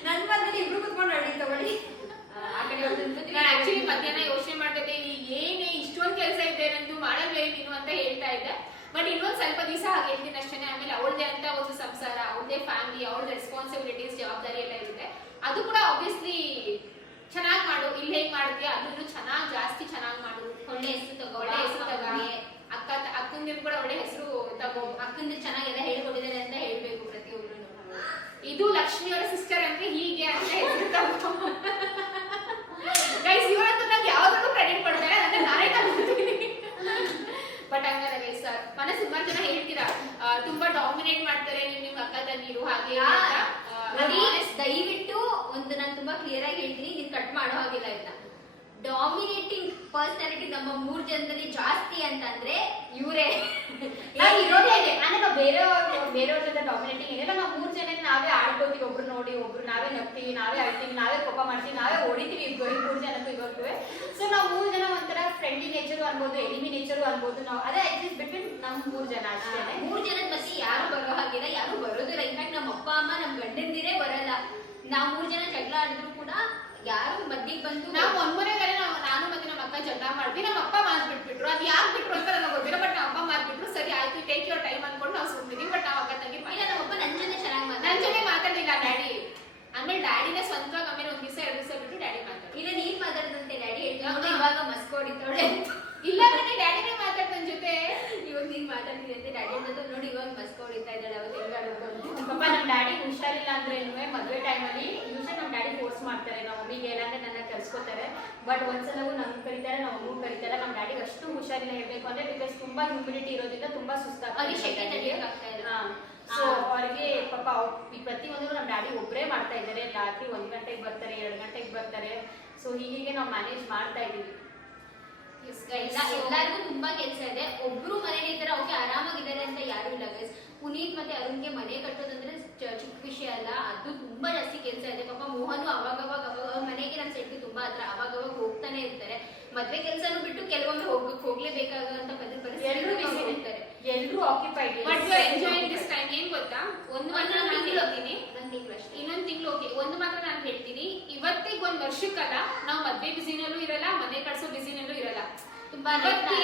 ನನ್ ಮದ್ವೆಲಿ ಇಬ್ರು ಕುತ್ಕೊಂಡು ಅಡಿ ತಗೊಳ್ಳಿ. ನಾನು ಆಕ್ಚುಲಿ ಮಧ್ಯಾಹ್ನ ಯೋಚನೆ ಮಾಡ್ತಿದ್ದೆ, ಏನೇ ಇಷ್ಟೊಂದು ಕೆಲಸ ಇದೆ ನಂದು, ಮಾಡಲ್ವೇ ನೀನು ಅಂತ ಹೇಳ್ತಾ ಇದ್ದೆ. ಬಟ್ ಇನ್ನೊಂದು ಸ್ವಲ್ಪ ದಿವಸ ಹಾಗೆ ಹೇಳ್ತೀನಿ ಅಷ್ಟೇ. ಆಮೇಲೆ ಅವಳದೇ ಅಂತ ಒಂದು ಸಂಸಾರ, ಅವಳದೇ ಫ್ಯಾಮಿಲಿ, ಅವಳ ರೆಸ್ಪಾನ್ಸಿಬಿಲಿಟೀಸ್, ಜವಾಬ್ದಾರಿ ಎಲ್ಲ ಇರುತ್ತೆ. ಅದು ಕೂಡ ಆಬ್ವಿಯಸ್ಲಿ ಚೆನ್ನಾಗಿ ಮಾಡು. ಇಲ್ಲಿ ಹೇಗೆ ಮಾಡಿದ್ಯಾ ಅದನ್ನು ಜಾಸ್ತಿ ಚೆನ್ನಾಗಿ ಮಾಡು. ಒಳ್ಳೆ ಹೆಸರು ತಗೋ, ಒಳ್ಳೆ ಹೆಸರು ತಗೋ. ಅಕ್ಕಂದಿರು ಕೂಡ ಒಳ್ಳೆ ಹೆಸರು ತಗೋ. ಅಕ್ಕಂದಿರು ಚೆನ್ನಾಗೆಲ್ಲ ಹೇಳ್ಕೊಟ್ಟಿದ್ದಾರೆ ಅಂತ ಹೇಳ್ಬೇಕು ಪ್ರತಿಯೊಬ್ರು. ಇದು ಲಕ್ಷ್ಮಿಯವರ ಸಿಸ್ಟರ್ ಅಂದ್ರೆ ಹೀಗೆ ಅಂತ ಹೆಸರು ತಗೋ. ಗೈಸ್, ಇವರಂತೂ ನಂಗೆ ಯಾವ್ದಾದ್ರು ಕ್ರೆಡಿಟ್ ಕೊಡ್ತಾರೆ, ಅಂದ್ರೆ ನಾನೇ ತಗೋತೀನಿ. ಬಟ್ ಹಂಗಲ್ಲ ಗೈಸ್, ಸುಮಾರು ಜನ ಹೇಳ್ತೀರಾ ತುಂಬಾ ಡಾಮಿನೇಟ್ ಮಾಡ್ತಾರೆ ನಿಮ್ಮ ಅಕ್ಕ ತಂಗಿರು ಹಾಗೆ. ದಯವಿಟ್ಟು ಒಂದು ನಾನು ತುಂಬಾ ಕ್ಲಿಯರ್ ಆಗಿ ಹೇಳ್ತೀನಿ, ನೀನ್ ಕಟ್ ಮಾಡೋ ಹಾಗಿಲ್ಲ ಇದನ್ನ. ಡಾಮಿನೇಟಿಂಗ್ ಪರ್ಸನಾಲಿಟಿ ನಮ್ಮ 3 ಜನದಲ್ಲಿ ಜಾಸ್ತಿ ಅಂತಂದ್ರೆ ಇವರೇ. ನಾವು ಇರೋದೇ ಇದೆ ಅಂದ್ರೆ ನಾವು ಬೇರೆಯವ್ರ ಜೊತೆ ಡಾಮಿನೇಟಿಂಗ್ ಏನಿಲ್ಲ. ನಾವು 3 ಜನ ನಾವೇ ಆಡ್ಕೋತೀವಿ, ಒಬ್ರು ನೋಡಿ ಒಬ್ರು ನಾವೇ ನಗ್ತೀವಿ, ನಾವೇ ಅಳ್ತೀವಿ, ನಾವೇ ಕೋಪ ಮಾಡ್ತೀವಿ, ನಾವೇ ಹೊಡಿತೀವಿ ಇಬ್ಬರು 3 ಜನಕ್ಕೂ ಇವತ್ತು. ಸೊ ನಾವು 3 ಜನ ಒಂಥರ ಫ್ರೆಂಡ್ಲಿ ನೇಚರು ಅನ್ಬೋದು, ಎನಿಮಿ ನೇಚರು ಅನ್ಬೋದು. ನಾವು ಅದೇ ಅಟ್ಲೀಸ್ಟ್ ಬಿಟ್ವೀನ್ ನಮ್ 3 ಜನ ಅಷ್ಟೇ. 3 ಜನದ ಮಧ್ಯೆ ಯಾರು ಬರೋ ಹಾಗಿಲ್ಲ, ಯಾರು ಬರೋದಿಲ್ಲ. ಇನ್ಫ್ಯಾಕ್ಟ್ ನಮ್ಮ ಅಪ್ಪ ಅಮ್ಮ ನಮ್ ಗಂಡಂದಿರೇ ಬರಲ್ಲ. ನಾವು 3 ಜನ ಜಗಳ ಆಡಿದ್ರು ಕೂಡ ಯಾರು ಮಧ್ಯಕ್ಕೆ ಬಂದು ನಾವು ಒಂದ್ಮನೆಗಡೆ ನಾನು ಮತ್ತೆ ನಮ್ಮ ಅಕ್ಕ ಜಗಳ ಮಾಡ್ವಿ, ನಮ್ಮ ಅಪ್ಪ ಮಾತ್ ಬಿಟ್ಬಿಟ್ರು. ಅದ್ ಯಾಕೆ ಬಿಟ್ರು ಅಂತ ನನಗೆ ಗೊತ್ತಿಲ್ಲ, ಬಟ್ ನಮ್ಮ ಅಪ್ಪ ಮಾತ್ ಬಿಟ್ರು. ಸರಿ ಆಯ್ತು, ಟೇಕ್ ಯುವರ್ ಟೈಮ್ ಅನ್ಕೊಂಡು ನಾವು ಸುಮ್ಮನಿದ್ವಿ. ಬಟ್ ನಾವು ಅಕ್ಕ ತಂಗಿ ಇಲ್ಲ, ನಮ್ಮಪ್ಪ ನನ್ ಜೊತೆ ಚೆನ್ನಾಗಿ ನನ್ ಜೊತೆ ಮಾತಾಡಿಲ್ಲ ಡ್ಯಾಡಿ. ಆಮೇಲೆ ಡ್ಯಾಡಿನೇ ಸ್ವಂತವಾಗಿ ಆಮೇಲೆ 1 ದಿವಸ 2 ದಿವಸ ಬಿಟ್ಟು ಡ್ಯಾಡಿ ಮಾತಾಡಿ. ಇಲ್ಲ, ನೀನ್ ಮಾತಾಡ್ದಂತೆ ಡ್ಯಾಡಿ ಹೇಳ್ತೀನಿ ಇವಾಗ ಮಸ್ಕೊಡಿತಾಳೆ. ಇಲ್ಲ ಕಣೆ, ಡ್ಯಾಡಿನೇ ಮಾತಾಡ್ ನನ್ ಜೊತೆ. ಇವಾಗ ನೀನ್ ಮಾತಾಡ್ತೀನಿ ಅಂತ ಡ್ಯಾಡಿ ಅಂತ ನೋಡಿ ಇವಾಗ ಮಸ್ಕೊಡಿತಾ ಇದ್ದಾಳೆ. ಅವತ್ತು ಹೆಂಗಾಡೋದು ಪಾಪ ನಮ್ ಡ್ಯಾಡಿ ಹುಷಾರಿಲ್ಲ ಅಂದ್ರೆ ಮದ್ವೆ ಟೈಮಲ್ಲಿ ಯೂಶಲಿ ನಮ್ ಡ್ಯಾಡಿ ಫೋರ್ಸ್ ಮಾಡ್ತಾರೆ. ನಮ್ಮ ಮಮ್ಮಿಗೆ ಏನಂದ್ರೆ ನನ್ನ ಕರ್ಸ್ಕೊತಾರೆ. ಬಟ್ ಒಂದ್ಸಲವೂ ನಮ್ ಕರೀತಾರೆ, ನಮ್ಮ ಅಮ್ಮೂ ಕರೀತಾರೆ. ನಮ್ ಡ್ಯಾಡಿಗೆ ಅಷ್ಟು ಹುಷಾರಿಲ್ಲ ಹೇಳ್ಬೇಕು ಅಂದ್ರೆ, ಬಿಕಾಸ್ ತುಂಬಾ ಹ್ಯೂಮಿಡಿಟಿ ಇರೋದ್ರಿಂದ ತುಂಬಾ ಅವ್ರಿಗೆ ಶೆಕೆ ತಡೆಯೋಕ್ಕಾಗ್ತಾ ಇಲ್ಲ. ಸೊ ಅವ್ರಿಗೆ ಪಾಪ ಪ್ರತಿಯೊಂದು ನಮ್ ಡ್ಯಾಡಿ ಒಬ್ಬರೇ ಮಾಡ್ತಾ ಇದ್ದಾರೆ. ರಾತ್ರಿ 1 ಗಂಟೆಗೆ ಬರ್ತಾರೆ, 2 ಗಂಟೆಗೆ ಬರ್ತಾರೆ. ಸೊ ಹೀಗೆ ನಾವು ಮ್ಯಾನೇಜ್ ಮಾಡ್ತಾ ಇದೀವಿ. ಎಲ್ಲರಿಗೂ ತುಂಬಾ ಕೆಲಸ ಇದೆ. ಒಬ್ರು ಮನೇಲಿ ಇದ್ದಾರೆ, ಓಕೆ ಆರಾಮಾಗಿದ್ದಾರೆ ಅಂತ ಯಾರು ಇಲ್ಲ ಗೈಸ್. ಪುನೀತ್ ಮತ್ತೆ ಅರುಣ್ಗೆ ಮನೆ ಕಟ್ಟೋದಂದ್ರೆ ಚಿಕ್ಕ ವಿಷಯ ಅಲ್ಲ, ಅದು ತುಂಬಾ ಜಾಸ್ತಿ ಕೆಲಸ ಇದೆ. ಪಾಪ ಮೋಹನ್ ಅವಾಗವಾಗ ಮನೆಗೆ ನನ್ನ ಸೈಡ್ಗೆ ತುಂಬಾ ಹತ್ರ, ಅವಾಗವಾಗ ಹೋಗ್ತಾನೆ ಇರ್ತಾರೆ. ಮದ್ವೆ ಕೆಲಸನೂ ಬಿಟ್ಟು ಕೆಲವೊಮ್ಮೆ ಹೋಗ್ಲೇಬೇಕಾಗುವಂತ ಪರಿಸ್ಥಿತಿ ಇರ್ತಾರೆ. ಎಲ್ರೂ occupied. But you are enjoying this time. ಏನ್ ಗೊತ್ತಾ, ಒಂದು ಮಾತ್ರ ನಾನು ಹೇಳ್ತೀನಿ, ಇನ್ನೊಂದು ತಿಂಗಳು ಓಕೆ. ಒಂದು ಮಾತ್ರ ನಾನು ಹೇಳ್ತೀನಿ, ಇವತ್ತಿಗೆ 1 ವರ್ಷಕ್ಕಲ್ಲ, ನಾವು ಮದ್ವೆ ಬಿಸಿನಲ್ಲೂ ಇರಲ್ಲ, ಮನೆ ಕಟ್ಸೋ ಬಿಸಿನಲ್ಲೂ ಇರಲ್ಲ. ತುಂಬಾ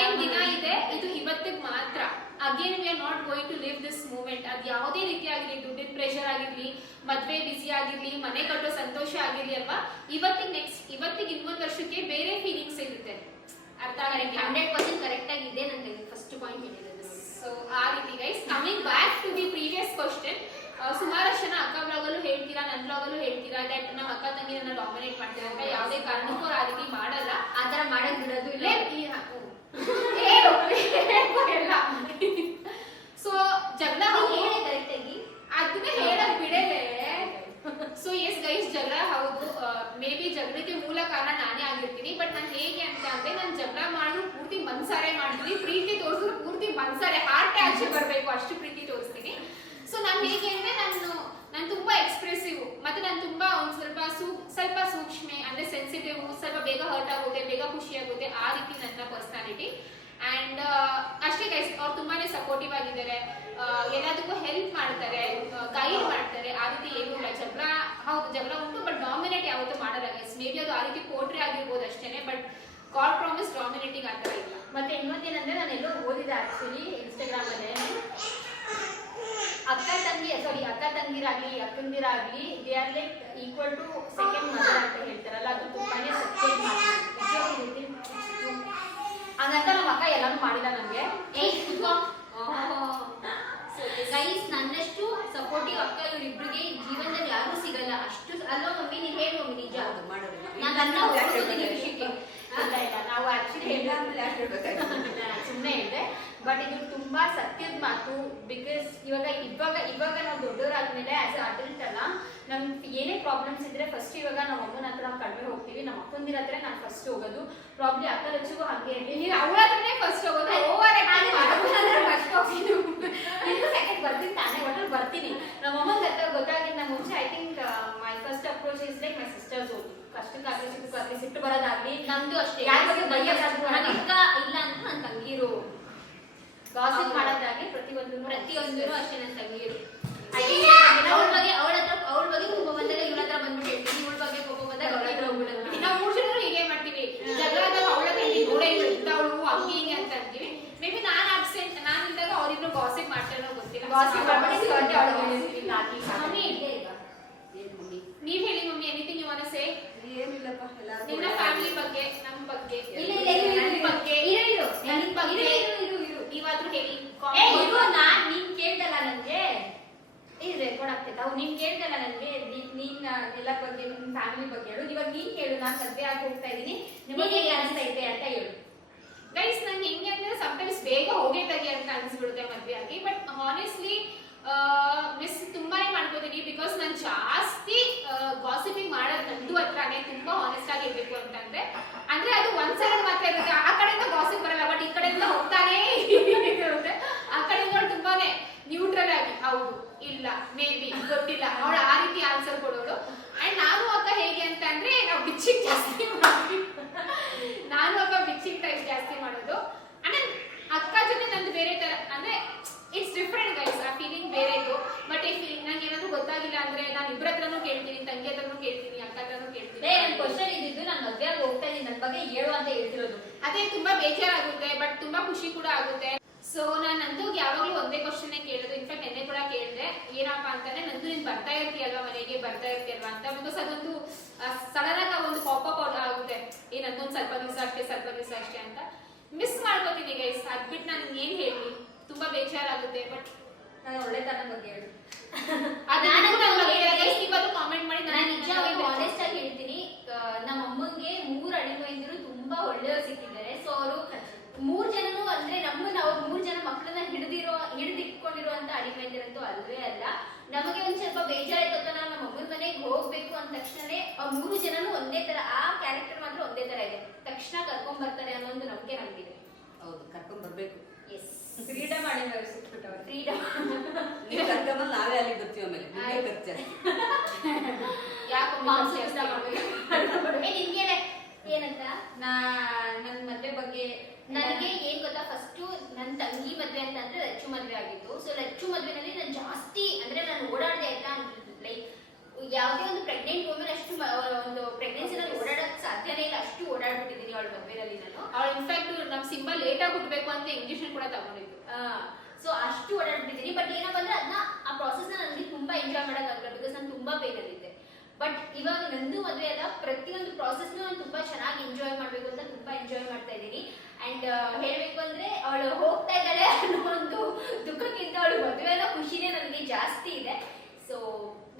ಏನ್ ದಿನ ಇದೆ ಇದು ಇವತ್ತಿಗೆ ಮಾತ್ರ. Again we are not going to live this moment. ಅದು ಯಾವುದೇ ರೀತಿ ಆಗಿರ್ಲಿ, ದುಡ್ಡಿನ ಪ್ರೆಷರ್ ಆಗಿರ್ಲಿ, ಮದ್ವೆ ಬಿಸಿ ಆಗಿರ್ಲಿ, ಮನೆ ಕಟ್ಟೋ ಸಂತೋಷ ಆಗಿರ್ಲಿ ಅಲ್ವಾ, ಇವತ್ತಿಗೆ ಇನ್ನೊಂದು ವರ್ಷಕ್ಕೆ ಬೇರೆ ಫೀಲಿಂಗ್ಸ್ ಇರುತ್ತೆ. ಅರ್ಥ ಆಗುತ್ತೆ. 100% ಕರೆಕ್ಟ್ ಆಗಿದೆ. ನಂಗೆ ಫಸ್ಟ್ ಪಾಯಿಂಟ್ ಹೇಳಿರೋದು. ಸೊ ಆ ರೀತಿ guys, coming back to the previous question, ಸುಮಾರಷ್ಟು ಜನ ಅಕ್ಕ ಬ್ಲಾಗಲ್ಲೂ ಹೇಳ್ತೀರಾ, ನನ್ನ ಬ್ಲಾಗಲ್ಲೂ ಹೇಳ್ತೀರಾ ದಟ್ ನಮ್ಮ ಅಕ್ಕ ತಂಗಿ ನನ್ನ ಡಾಮಿನೇಟ್ ಮಾಡ್ತೀರಾ ಅಂತ. ಯಾವುದೇ ಕಾರಣಕ್ಕೂ ಅವ್ರು ಆ ರೀತಿ ಮಾಡಲ್ಲ. ಆ ತರ ಮಾಡಕ್ ಬಿಡೋದು ಇಲ್ಲ. ಸೊ ಜಗಳ ಹೇಳಿ ಕರೆಕ್ಟ್ ಆಗಿ ಅದನ್ನ ಹೇಳಕ್ ಬಿಡಲೇ. ಸೊ ಎಸ್ ಗೈಸ್, ಜಗಳ ಹೌದು. ಮೇ ಬಿ ಜಗಳಕ್ಕೆ ಮೂಲ ಕಾರಣ ನಾನೇ ಆಗಿರ್ತೀನಿ. ಬಟ್ ನಾನು ಹೇಗೆ ಅಂತ ಅಂದ್ರೆ, ನಾನು ಜಗಳ ಮಾಡಿದ್ರು ಪೂರ್ತಿ ಮನ್ಸಾರೆ ಮಾಡ್ತೀನಿ, ಪ್ರೀತಿ ತೋರಿಸಿದ್ರು ಪೂರ್ತಿ ಮನ್ಸಾರೆ, ಹಾರ್ಟೇ ಆಚೆ ಬರ್ಬೇಕು, ಅಷ್ಟು ಪ್ರೀತಿ ತೋರಿಸ್ತೀನಿ. ಸೊ ನಾನು ಹೇಗೆ ಅಂದ್ರೆ, ನಾನು ತುಂಬಾ ಎಕ್ಸ್ಪ್ರೆಸಿವ್, ಮತ್ತೆ ನಾನು ತುಂಬಾ ಸ್ವಲ್ಪ ಸೂಕ್ಷ್ಮೆ ಅಂದ್ರೆ ಸೆನ್ಸಿಟಿವ್, ಸ್ವಲ್ಪ ಬೇಗ ಹರ್ಟ್ ಆಗುತ್ತೆ, ಬೇಗ ಖುಷಿ ಆಗುತ್ತೆ, ಆ ರೀತಿ ನನ್ನ ಪರ್ಸನಾಲಿಟಿ. ಅಂಡ್ ಅಷ್ಟೇ ಗೈಸ್, ಅವ್ರು ತುಂಬಾನೇ ಸಪೋರ್ಟಿವ್ ಆಗಿದ್ದಾರೆ, ಎಲ್ಲದಕ್ಕೂ ಹೆಲ್ಪ್ ಮಾಡ್ತಾರೆ, ಗೈಡ್ ಮಾಡ್ತಾರೆ. ಆ ರೀತಿ ಏನೂ ಇಲ್ಲ. ಜಗಳ ಉಂಟು, ಬಟ್ ಡಾಮಿನೇಟ್ ಯಾವತ್ತೂ ಮಾಡಲ್ಲ ಗೈಸ್. ಮೇ ಬಿ ಅದು ಆ ರೀತಿ ಪೋಟ್ರಿ ಆಗಿರ್ಬೋದು ಅಷ್ಟೇನೆ, ಬಟ್ ಗಾಡ್ ಪ್ರಾಮಿಸ್ ಡಾಮಿನೇಟಿಂಗ್ ಆ ಥರ ಇಲ್ಲ. ಮತ್ತೆ ಇನ್ನೊಂದೇನಂದ್ರೆ, ನಾನು ಎಲ್ಲೋ ಓದಿದೆ ಆಕ್ಚುಲಿ ಇನ್ಸ್ಟಾಗ್ರಾಮ್ ಅಲ್ಲಿ, ಅಕ್ಕ ತಂಗಿರಾಗ್ಲಿ ಅಕ್ಕಂದಿರಾಗ್ಲಿ they are like equal to second mother ಅಂತ ಹೇಳ್ತಾರಲ್ಲ, ಅದು ತುಂಬಾನೇ ಸಕ್ಸಸ್ ಮಾಡ್ತೀವಿ. ಹಂಗಂತ ನಮ್ಮ ಅಕ್ಕ ಎಲ್ಲಾನು ಮಾಡಿಲ್ಲ ನನ್ಗೆ. ಗೈಸ್, ನನ್ನಷ್ಟು ಸಪೋರ್ಟಿವ್ ಅಕ್ಕ ಇವರಿಬ್ರಿಗೆ ಜೀವನದಲ್ಲಿ ಯಾರು ಸಿಗಲ್ಲ. ಅಷ್ಟು ಅಲ್ಲೋ ಮಮ್ಮಿ, ನೀನ್ ಹೇಳು ಮಮ್ಮಿ, ನಿಜ ನಾನು ಅನ್ನ ಹೋಗ್ತೀನಿ ವಿಷಯಕ್ಕೆ. ಇಲ್ಲ, ನಾವು ಆಕ್ಚುಲಿ ಸುಮ್ಮನೆ ಹೇಳಿದೆ, ಬಟ್ ಇದು ತುಂಬಾ ಸತ್ಯದ ಮಾತು. ಬಿಕಾಸ್ ಇವಾಗ ನಾವು ದೊಡ್ಡವರಾದ್ಮೇಲೆ ಆಸ್ ಅ ಅಡಲ್ಟ್ ಅಲ್ಲ, ನಮ್ಗೆ ಏನೇ ಪ್ರಾಬ್ಲಮ್ಸ್ ಇದ್ರೆ ಫಸ್ಟ್ ಇವಾಗ ನಮ್ಮ ಅಮ್ಮನ ಹತ್ರ ನಾವು ಕಡಿಮೆ ಹೋಗ್ತೀವಿ, ನಮ್ಮ ಅಕ್ಕಂದಿರ ಹತ್ರ ನಾನು ಫಸ್ಟ್ ಹೋಗೋದು. ಪ್ರಾಬ್ಲಿ ಅಕ್ಕ ಲಚ್ಚಿಗೂ ಹಾಗೆ ಇರಲಿ, ನೀನು ಅವಳ ಹತ್ರನೇ ಫಸ್ಟ್ ಹೋಗೋದು. ಸೆಕೆಂಡ್ ಬರ್ತೀನಿ ತಾನೇ, ಒಟ್ಟಲ್ಲಿ ಬರ್ತೀನಿ. ನಮ್ಮ ಅಮ್ಮನ ಹತ್ರ ಗೊತ್ತಾಗಿದ್ದು ನಮ್ಮ ಮುಂಚೆ, I think my first approach is like my sisters. ಕಷ್ಟಕ್ಕಾಗಲಿ ಸಿಟ್ಟಕ್ಕಾಗಲಿ, ಸಿಟ್ಟು ಬರೋದಾಗ್ಲಿ, ನಮ್ದು ಅಷ್ಟೇ. ಯಾರ ಬಗ್ಗೆ ಬೈಯೋದಾಗ್ಲಿ, ಇಲ್ಲ ಅಂತ ನನ್ನ ತಂಗಿರು ಗಾಸಿಪ್ ಮಾಡೋದಾಗ್ಲಿ, ಪ್ರತಿಯೊಂದು ಅಷ್ಟೇ. ನನ್ನ ತಂಗಿರು ಅವಳ ಬಗ್ಗೆ ಕೋಪ ಬಂದಾಗ ಇವಳ ಹತ್ರ ಬಂದ್ಬಿಟ್ಟು ಹೇಳ್ತೀನಿ, ಇವಳ ಬಗ್ಗೆ ಕೋಪ ಬಂದಾಗ ಅವಳ ಹತ್ರ ಹೋಗ್ಬಿಡೋದು. ನಾವು 3 ಜನರು ಹೀಗೆ ಮಾಡ್ತೀವಿ. ಜಗಳದಾಗ ಅವಳ ಹತ್ರ ಗೋಡೆ ಇದ್ದವಳು ಹಂಗೆ ಹಿಂಗೆ ಅಂತ ಅಂತೀವಿ. ಮೇ ಬಿ ನಾನು ಅಬ್ಸೆಂಟ್, ನಾನು ಇದ್ದಾಗ ಅವರಿಬ್ರು ಗಾಸಿಪ್ ಮಾಡ್ತಾರೋ ಗೊತ್ತಿಲ್ಲ. ನೀವ್ ಹೇಳಿ mummy, anything you want to say? ಏನಿಲ್ಲಪ್ಪ, ನಿನ್ನ ಫ್ಯಾಮಿಲಿ ಬಗ್ಗೆ, ನಮ್ಮ ಬಗ್ಗೆ, ನನ್ನ ಬಗ್ಗೆ ನೀವಾದ್ರೂ ಹೇಳಿ. ನೀನ್ ಕೇಳ್ದಲ್ಲ ನನ್ಗೆ, ರೆಕಾರ್ಡ್ ಆಗ್ತೈತೆ. ಅವು ನೀನ್ ಕೇಳ್ದಲ್ಲ ನನ್ಗೆ, ನೀನ್ ಎಲ್ಲ ಬಗ್ಗೆ, ನಿಮ್ ಫ್ಯಾಮಿಲಿ ಬಗ್ಗೆ ಹೇಳು. ಇವಾಗ ನೀನ್ ಕೇಳು, ನಾನು ಮದ್ವೆ ಆಗಿ ಹೋಗ್ತಾ ಇದೀನಿ, ನಿಮಗೆ ಹೇಗೆ ಅನಿಸ್ತೈತೆ ಅಂತ ಹೇಳು. ಗೈಸ್, ನಂಗೆ ಹೆಂಗೆ ಅಂದ್ರೆ ಸಮಟೈಮ್ಸ್ ಬೇಗ ಹೋಗೇತಾಗಿ ಅಂತ ಅನ್ಸ್ಬಿಡುತ್ತೆ ಮದ್ವೆ ಆಗಿ. ಬಟ್ ಹಾನೆಸ್ಟ್ಲಿ ಮಿಸ್ ತುಂಬಾನೇ ಮಾಡ್ಕೋತೀನಿ. ಬಿಕಾಸ್ ನಾನು ಜಾಸ್ತಿ ಮಾಡ್ಬೇಕು ಅಂತಂದ್ರೆ ಅಂದ್ರೆ ಅದು ಒಂದ್ ಸೈಡ್ ಮಾತ್ರ ಇರುತ್ತೆ, ಆ ಕಡೆಯಿಂದ ಗಾಸಿಪ್ ಬರಲ್ಲ, ಬಟ್ ಈ ಕಡೆಯಿಂದ ಹೋಗ್ತಾನೆ ಇರುತ್ತೆ. ಆ ಕಡೆಯಿಂದ ತುಂಬಾನೇ ನ್ಯೂಟ್ರಲ್ ಆಗಿ ಹೌದು ಇಲ್ಲ ಮೇ ಬಿ ಗೊತ್ತಿಲ್ಲ ಅವಳು ಆ ರೀತಿ ಆನ್ಸರ್ ಕೊಡೋಳು. ಅಂಡ್ ನಾನು ಅಕ್ಕ ಹೇಗೆ ಅಂತ ಅಂದ್ರೆ ನಾವು ಬಿಚ್ಚಿಂಗ್ ಜಾಸ್ತಿ ಮಾಡ್ತೀವಿ, ನಾನು ಅಕ್ಕ ಬಿಚ್ಚಿಂಗ್ ಟೈಪ್ ಜಾಸ್ತಿ ಮಾಡೋದು. ಅಂದ್ರೆ ಅಕ್ಕ ಜೊತೆ ನಂದು ಬೇರೆ ತರ ಅಂದ್ರೆ ಇಟ್ಸ್ ಡಿಫ್ರೆಂಟ್ ಗೈಸ್, ಆ ಫೀಲಿಂಗ್ ಬೇರೆ ಇತ್ತು. ಬಟ್ ಈ ಫೀಲಿಂಗ್ ನಂಗೆ ಏನಾದ್ರು ಗೊತ್ತಾಗಿಲ್ಲ ಅಂದ್ರೆ ನಾನು ಇಬ್ಬರ ಹತ್ರನೂ ಕೇಳ್ತೀನಿ, ತಂಗಿ ಹತ್ರನೂ ಕೇಳ್ತೀನಿ, ಅಕ್ಕ ಹತ್ರನೂ ಕೇಳ್ತೀನಿ. ನನ್ ಕ್ವಶನ್ ಇದ್ದಿದ್ದು ನಾನು ಮದ್ವೆ ಆಗಿ ಹೋಗ್ತಾ ಇದ್ದೀನಿ, ನನ್ನ ಬಗ್ಗೆ ಹೇಳು ಅಂತ ಹೇಳ್ತಿರೋದು. ಅದೇ ತುಂಬಾ ಬೇಜಾರಾಗುತ್ತೆ ಬಟ್ ತುಂಬಾ ಖುಷಿ ಕೂಡ ಆಗುತ್ತೆ. ಸೊ ನಾನು ನಂದುಗೆ ಯಾವಾಗ್ಲೂ ಒಂದೇ ಕ್ವಶನ್ ಕೇಳೋದು, ಇನ್ಫ್ಯಾಕ್ಟ್ ನೆನ್ನೆ ಕೂಡ ಕೇಳಿದೆ, ಏನಪ್ಪಾ ಅಂತಂದ್ರೆ ನಂದು ನೀನ್ ಬರ್ತಾ ಇರ್ತೀಯಲ್ವಾ ಮನೆಗೆ, ಬರ್ತಾ ಇರ್ತೀಯಲ್ವಾ ಅಂತ. ಬಿಕಾಸ್ ಅದೊಂದು ಸಡನ್ ಆಗಿ ಒಂದು ಪಾಪ್ ಅಪ್ ಆಗುತ್ತೆ, ನಂದೊಂದು ಸ್ವಲ್ಪ ದಿವಸ ಅಷ್ಟೇ ಅಂತ ಮಿಸ್ ಮಾಡ್ಕೋತೀನಿ ಗೈಸ್. ಅದ್ಬಿಟ್ಟು ನಾನು ಏನ್ ಹೇಳಿ ತುಂಬಾ ಬೇಜಾರಾಗುತ್ತೆ. ಬಟ್ ನಾನು ಒಳ್ಳೆತನ ಬಗ್ಗೆ ಹೇಳಿ ಕಾಮೆಂಟ್ ಮಾಡಿ. ನಾನು ನಿಜವಾಗಿ ಆನೆಸ್ಟ್ ಆಗಿ ಹೇಳ್ತೀನಿ, ನಮ್ಮ ಅಮ್ಮಂಗೆ 3 ಅಳಿಮೈಂದಿರು ತುಂಬಾ ಒಳ್ಳೆಯವ್ರು ಸಿಕ್ಕಿದ್ದಾರೆ. ಸೊ ಅವರು 3 ಜನನು ಅಂದ್ರೆ ನಮ್ಮನ್ನ ಅವ್ರು 3 ಜನ ಮಕ್ಕಳನ್ನ ಹಿಡಿದಿಟ್ಕೊಂಡಿರುವಂತ ಅಳಿಮೈಂದಿರಂತೂ ಅಲ್ವೇ ಅಲ್ಲ. ನಮಗೆ ಒಂದ್ ಸ್ವಲ್ಪ ಬೇಜಾರಾಯ್ತು, ನಾವು ನಮ್ಮ ಅಮ್ಮನ ಮನೆಗೆ ಹೋಗ್ಬೇಕು ಅಂದ ತಕ್ಷಣನೇ ಆ 3 ಜನನು ಒಂದೇ ತರ, ಆ ಕ್ಯಾರೆಕ್ಟರ್ ಮಾತ್ರ ಒಂದೇ ತರ ಇದೆ, ತಕ್ಷಣ ಕರ್ಕೊಂಡ್ ಬರ್ತಾರೆ ಅನ್ನೋ ಒಂದು ನಂಬಿಕೆ ನಮ್ಗಿದೆ. ಹೌದು, ಕರ್ಕೊಂಡ್ ಬರ್ಬೇಕು. ಎಸ್, ಫ್ರೀಡಮ್ ಮಾಡಿದ್ರು ಸಿಕ್ಬಿಟ್ಟವ್ರು. ಫ್ರೀಡಮ್. ನೀವು ಕರ್ಕೊಂಬಂದು ನಾವೇ ಅಲ್ಲಿಗೆ ಬರ್ತೀವಿ, ಆಮೇಲೆ ನಿಮಗೆ ಖರ್ಚು ಯಾಕೆ ಮಾಂಸ ಊಟ ಮಾಡ್ಬೇಕು. ನಿನ್ಗೆ ಏನಂತ ನನ್ನ ಮದ್ವೆ ಬಗ್ಗೆ ನನಗೆ ಏನ್ ಗೊತ್ತಾ, ಫಸ್ಟ್ ನನ್ನ ತಂಗಿ ಮದ್ವೆ ಅಂತ ಅಂದ್ರೆ ರಚ್ಚು ಮದ್ವೆ ಆಗಿತ್ತು. ಸೊ ರಚ್ಚು ಮದ್ವೆನಲ್ಲಿ ನಾನು ಜಾಸ್ತಿ ಅಂದ್ರೆ ನಾನು ಓಡಾಡ್ದೆ ಆಯ್ತಾ, ಲೈಕ್ ಯಾವುದೇ ಒಂದು ಪ್ರೆಗ್ನೆಂಟ್ ವುಮೆನ್ ಅಷ್ಟು ಒಂದು ಪ್ರೆಗ್ನೆನ್ಸಿನಲ್ಲಿ ಓಡಾಡಕ್ ಸಾಧ್ಯನೇ ಇಲ್ಲ, ಅಷ್ಟು ಓಡಾಡ್ಬಿಟ್ಟಿದ್ದೀನಿ ಅವಳ ಮದ್ವೆನಲ್ಲಿ ನಾನು. ಅವಳು ಇನ್ಫ್ಯಾಕ್ಟ್ ನಮ್ ಸಿಂಬಾ ಲೇಟ್ ಆಗಿ ಹುಟ್ಟಬೇಕು ಅಂತ ಇಂಜೆಕ್ಷನ್ ಕೂಡ ತಗೊಂಡಿದ್ದು. ಸೊ ಅಷ್ಟು ಓಡಾಡ್ಬಿಟ್ಟಿದ್ದೀನಿ. ಬಟ್ ಏನಪ್ಪ ಅಂದ್ರೆ ಅದನ್ನ ಆ ಪ್ರಾಸೆಸ್ ನನಗೆ ತುಂಬಾ ಎಂಜಾಯ್ ಮಾಡಕ್ ಆಗಲ್ಲ, ಬಿಕಾಸ್ ನಾನು ತುಂಬಾ ಬೇಗಲ್ಲಿದ್ದೆ. ಬಟ್ ಇವಾಗ ನಂದು ಮದ್ವೆ ಅಲ್ಲ, ಪ್ರತಿಯೊಂದು ಪ್ರಾಸೆಸ್ ನಾನು ತುಂಬಾ ಚೆನ್ನಾಗಿ ಎಂಜಾಯ್ ಮಾಡ್ಬೇಕು ಅಂತ ತುಂಬಾ ಎಂಜಾಯ್ ಮಾಡ್ತಾ ಇದ್ದೀನಿ. ಅಂಡ್ ಹೇಳ್ಬೇಕು ಅಂದ್ರೆ ಅವಳು ಹೋಗ್ತಾ ಇದ್ದಾಳೆ ಅನ್ನೋ ಒಂದು ದುಃಖಕ್ಕಿಂತ ಅವಳು ಮದುವೆ ಅನ್ನೋ ಖುಷಿನೇ ನನಗೆ ಜಾಸ್ತಿ ಇದೆ. ಸೊ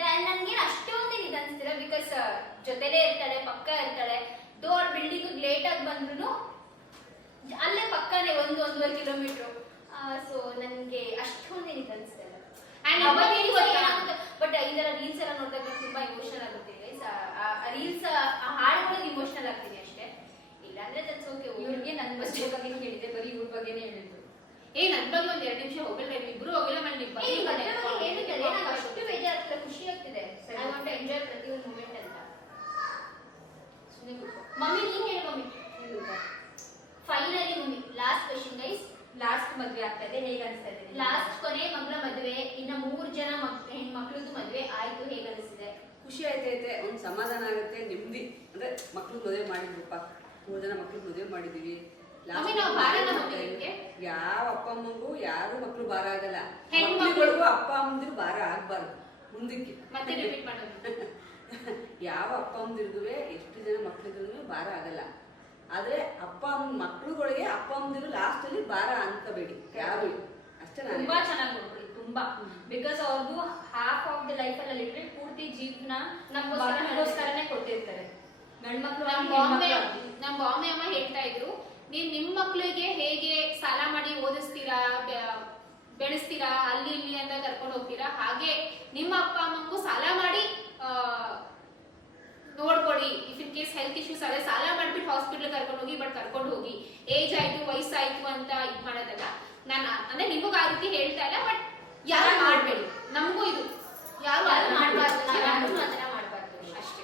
ನನ್ಗೆ ಅಷ್ಟೊಂದೇನು ಇದು ಅನ್ಸ್ತಿಲ್ಲ, ಬಿಕಾಸ್ ಜೊತೆಲೇ ಇರ್ತಾಳೆ, ಪಕ್ಕ ಇರ್ತಾಳೆ. ದೋ ಅವ್ಳ ಬಿಲ್ಡಿಂಗ್ ಲೇಟ್ ಆಗಿ ಬಂದ್ರು ಅಲ್ಲೇ ಪಕ್ಕನೇ 1-1.5 ಕಿಲೋಮೀಟರ್. ಸೊ ನನ್ಗೆ ಅಷ್ಟೊಂದೇನು ಇದು ಅನ್ಸ್ತಿಲ್ಲ. ಬಟ್ ಇದರ ರೀಲ್ಸ್ ಎಲ್ಲ ನೋಡಿದಾಗ ತುಂಬಾ ಇಮೋಷನಲ್ ಆಗುತ್ತೆ. ರೀಲ್ಸ್ ಆ ಹಾಡುಗಳಿಗೆ ಇಮೋಷನಲ್ ಆಗ್ತೀನಿ ಅಷ್ಟೇ, ಇಲ್ಲ ಅಂದ್ರೆ ದಟ್ಸ್ ಓಕೆ. ಇವ್ರಿಗೆ ನನ್ನ ಮದ್ವೆ ಬಗ್ಗೆ ಕೇಳಿದೆ, ಬರೀ ಇವ್ರ ಬಗ್ಗೆನೇ ಹೇಳಿದ್ರು. ನನ್ ಬಗ್ಗೆ ಒಂದ್ 2 ನಿಮಿಷ ಹೋಗಿಲ್ಲ, ಇಬ್ರು ಹೋಗಿಲ್ಲ. ಹೇಳಿದ್ದಾರೆ ನಂಗೆ ಅಷ್ಟು ಬೇಜಾರಾಗ್ತಿದೆ, ಖುಷಿ ಆಗ್ತಿದೆ. ಐ ವಾಂಟ್ ಟು ಎಂಜಾಯ್ ಪ್ರತಿಯೊಂದು ಮೂಮೆಂಟ್ ಅಂತ. ಮಮ್ಮಿ ನೀನ್ ಹೇಳು mummy. Finally mummy last question guys. Last ಮದ್ವೆ ಆಗ್ತಾ ಇದೆ, ಹೇಗೆ ಅನಿಸ್ತಾ ಇದೆ? ಲಾಸ್ಟ್ ಕೊನೆ ಮಗಳ ಮದುವೆ, ಇನ್ನ 3 ಜನ ಹೆಣ್ಮಕ್ಳದ್ದು ಮದುವೆ ಆಯ್ತು, ಹೇಗೆ ಅನಿಸಿದೆ? ಖುಷಿ ಆಯ್ತೈತೆ, ಒಂದು ಸಮಾಧಾನ ಆಗುತ್ತೆ, ನೆಮ್ಮದಿ. ಅಂದ್ರೆ ಮಕ್ಳು ಮದುವೆ ಮಾಡಿದ್ರಪ್ಪ, 3 ಜನ ಮಕ್ಳು ಮದುವೆ ಮಾಡಿದೀವಿ. ಯಾವ ಅಪ್ಪ ಅಮ್ಮಗೂ ಯಾರು ಮಕ್ಳು ಭಾರ ಆಗಲ್ಲ, ಹೆಣ್ಮಕ್ಳಿಗೂ ಅಪ್ಪ ಅಮ್ಮಂದಿರು ಭಾರ ಆಗ್ಬಾರ್ದು ಮುಂದಕ್ಕೆ. ಮತ್ತೆ ರಿಪೀಟ್ ಮಾಡೋದು, ಯಾವ ಅಪ್ಪ ಅಮ್ಮಂದಿರ್ಗೂ ಎಷ್ಟು ಜನ ಮಕ್ಳಿದ್ರು ಭಾರ ಆಗಲ್ಲ. ಆದ್ರೆ ಅಪ್ಪ ಅಮ್ಮ ಮಕ್ಳುಗಳಿಗೆ ಅಪ್ಪ ಅಮ್ಮಂದಿರು ಲಾಸ್ಟ್ ಅಲ್ಲಿ ಭಾರ ಅನ್ಕೋಬೇಡಿ ಯಾರು. ಅಷ್ಟೇ. ತುಂಬಾ ಚೆನ್ನಾಗಿ ನೋಡ್ರಿ, ತುಂಬಾ. ಬಿಕಾಸ್ ಅವ್ರದ್ದು ಹಾಫ್ ಆಫ್ ದ ಲೈಫ್ ಅಲ್ಲಿ ಲಿಟ್ರಲಿ ಪೂರ್ತಿ ಜೀವನ ನಮಗೋಸ್ಕರನೇ ಕೊಟ್ಟಿರ್ತಾರೆ. ಗಂಡ್ಮಕ್ಳು ನಮ್ ಬಾಂಬೆ ಅಮ್ಮ ಹೇಳ್ತಾ ಇದ್ರು, ನೀವ್ ನಿಮ್ ಮಕ್ಳಿಗೆ ಹೇಗೆ ಸಾಲ ಮಾಡಿ ಓದಿಸ್ತೀರಾ, ಬೆಳೆಸ್ತೀರಾ, ಅಲ್ಲಿ ಇಲ್ಲಿ ಅಂತ ಕರ್ಕೊಂಡು ಹೋಗ್ತೀರಾ, ಹಾಗೆ ನಿಮ್ಮ ಅಪ್ಪ ಅಮ್ಮಂಗೂ ಸಾಲ ಮಾಡಿ ನೋಡ್ಕೊಡಿ. If in case health issues ಆದ್ರೆ ಸಾಲ ಮಾಡ್ಬಿಟ್ಟು ಹಾಸ್ಪಿಟಲ್ ಕರ್ಕೊಂಡು ಹೋಗಿ, ಬಟ್ ಕರ್ಕೊಂಡು ಹೋಗಿ. ಏಜ್ ಆಯ್ತು, ವಯಸ್ಸಾಯ್ತು ಅಂತ ಇದ್ ಮಾಡೋದಲ್ಲ. ನಾನು ಅಂದ್ರೆ ನಿಮಗ್ ಆ ರೀತಿ ಹೇಳ್ತಾ ಇಲ್ಲ, ಬಟ್ ಯಾರು ಮಾಡ್ಬೇಡಿ. ನಮಗೂ ಇದು ಯಾರು ಮಾಡ್ಬಾರ್ದು ಅಷ್ಟೇ.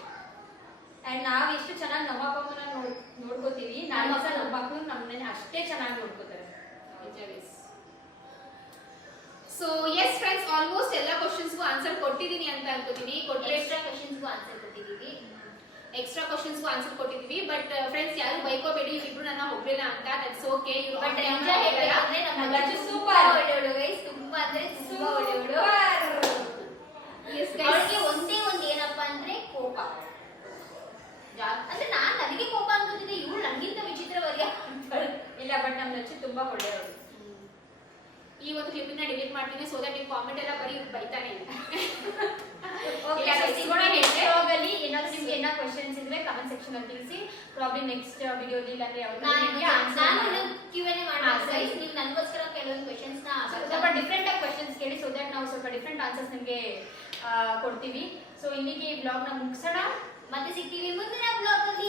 ಅಂಡ್ ನಾವ್ ಎಷ್ಟು ಚೆನ್ನಾಗಿ ನಮ್ಮ ಅಪ್ಪ ಅಮ್ಮನ ನೋಡ್ಕೋತೀವಿ, ನಮ್ಮ ಮಕ್ಕಳು ನಮ್ಮನ್ನ ಅಷ್ಟೇ ಚೆನ್ನಾಗಿ ನೋಡ್ಕೋತಾರೆ. ಸೊ ಎಸ್ ಫ್ರೆಂಡ್ಸ್, ಆಲ್ಮೋಸ್ಟ್ ಎಲ್ಲ ಕ್ವಶನ್ಸ್ಗೂ ಆನ್ಸರ್ ಕೊಟ್ಟಿದ್ದೀನಿ ಅಂತ ಅನ್ಕೋತೀನಿ. ಎಕ್ಸ್ಟ್ರಾ ಕ್ವೆಶ್ಚನ್ಸ್ಗೂ ಆನ್ಸರ್ ಕೊಟ್ಟಿದ್ದೀವಿ. ಬಟ್ ಫ್ರೆಂಡ್ಸ್ ಯಾರು ಬೈಕೋಬೇಡಿ, ಇಬ್ರು ನನ್ನ ಹೋಗ್ಲಿಲ್ಲ ಅಂತ, ದಟ್ಸ್ ಓಕೆ. ಬಟ್ ಎಂಜಾಯ್ ಅಂದ್ರೆ ನಮ್ಮ ಸೂಪರ್ ಒಳ್ಳೆಯವಳು ಗೈಸ್, ತುಂಬಾ ಅಂದ್ರೆ ತುಂಬಾ ಒಳ್ಳೆಯವಳು. ಅವಳಿಗೆ ಒಂದೇ ಒಂದು ಏನಪ್ಪಾ ಅಂದ್ರೆ ಕೋಪ. ಅಂದ್ರೆ ನಾನ್ ನನಗೆ ಕೋಪ ಅನ್ಕೋತಿದ್ದೆ, ಇವಳು ನಂಗಿಂತ ವಿಚಿತ್ರವರ್ಯ. ಇಲ್ಲ, ಬಟ್ ನಮ್ಮ ಲಚ್ಚಿ ತುಂಬಾ ಒಳ್ಳೆಯವಳು. ಈ ಒಂದು ಕ್ಲಿಪ್ ನ ಡಿಲೀಟ್ ಮಾಡ್ತೀನಿ, ಸೊ ದಟ್ ನೀವು ಕಾಮೆಂಟ್ ಎಲ್ಲ ಬರೀ ಬೈತಾನೆ ಇಲ್ಲ. ಏನಾದ್ರು ನಿಮ್ಗೆ ಏನೋ ಕ್ವೆಶ್ಚನ್ಸ್ ಇದ್ರೆ ಕಮೆಂಟ್ ಸೆಕ್ಷನ್ ಅಲ್ಲಿ ತಿಳಿಸಿ. ಪ್ರಾಬ್ಲಿ ನೆಕ್ಸ್ಟ್ ವಿಡಿಯೋಲಿ ಇಲ್ಲಾಂದ್ರೆ ನಾನು Q&A ಮಾಡ್ತೀನಿ. ನೀವು ನನಗೋಸ್ಕರ ಕೆಲವೊಂದು ಕ್ವೆಶ್ಚನ್ಸ್ ನ ಸ್ವಲ್ಪ ಡಿಫ್ರೆಂಟ್ ಆಗಿ ಕ್ವೆಶ್ಚನ್ಸ್ ಕೇಳಿ, ಸೊ ದಟ್ ನಾವು ಸ್ವಲ್ಪ ಡಿಫ್ರೆಂಟ್ ಆನ್ಸರ್ಸ್ ನಿಮಗೆ ಕೊಡ್ತೀವಿ. ಸೊ ಇಲ್ಲಿಗೆ ಈ ಬ್ಲಾಗ್ ನ ಮುಗಿಸೋಣ, ಮತ್ತೆ ಸಿಗ್ತೀವಿ ಮುಂದಿನ ಬ್ಲಾಗ್ ಅಲ್ಲಿ.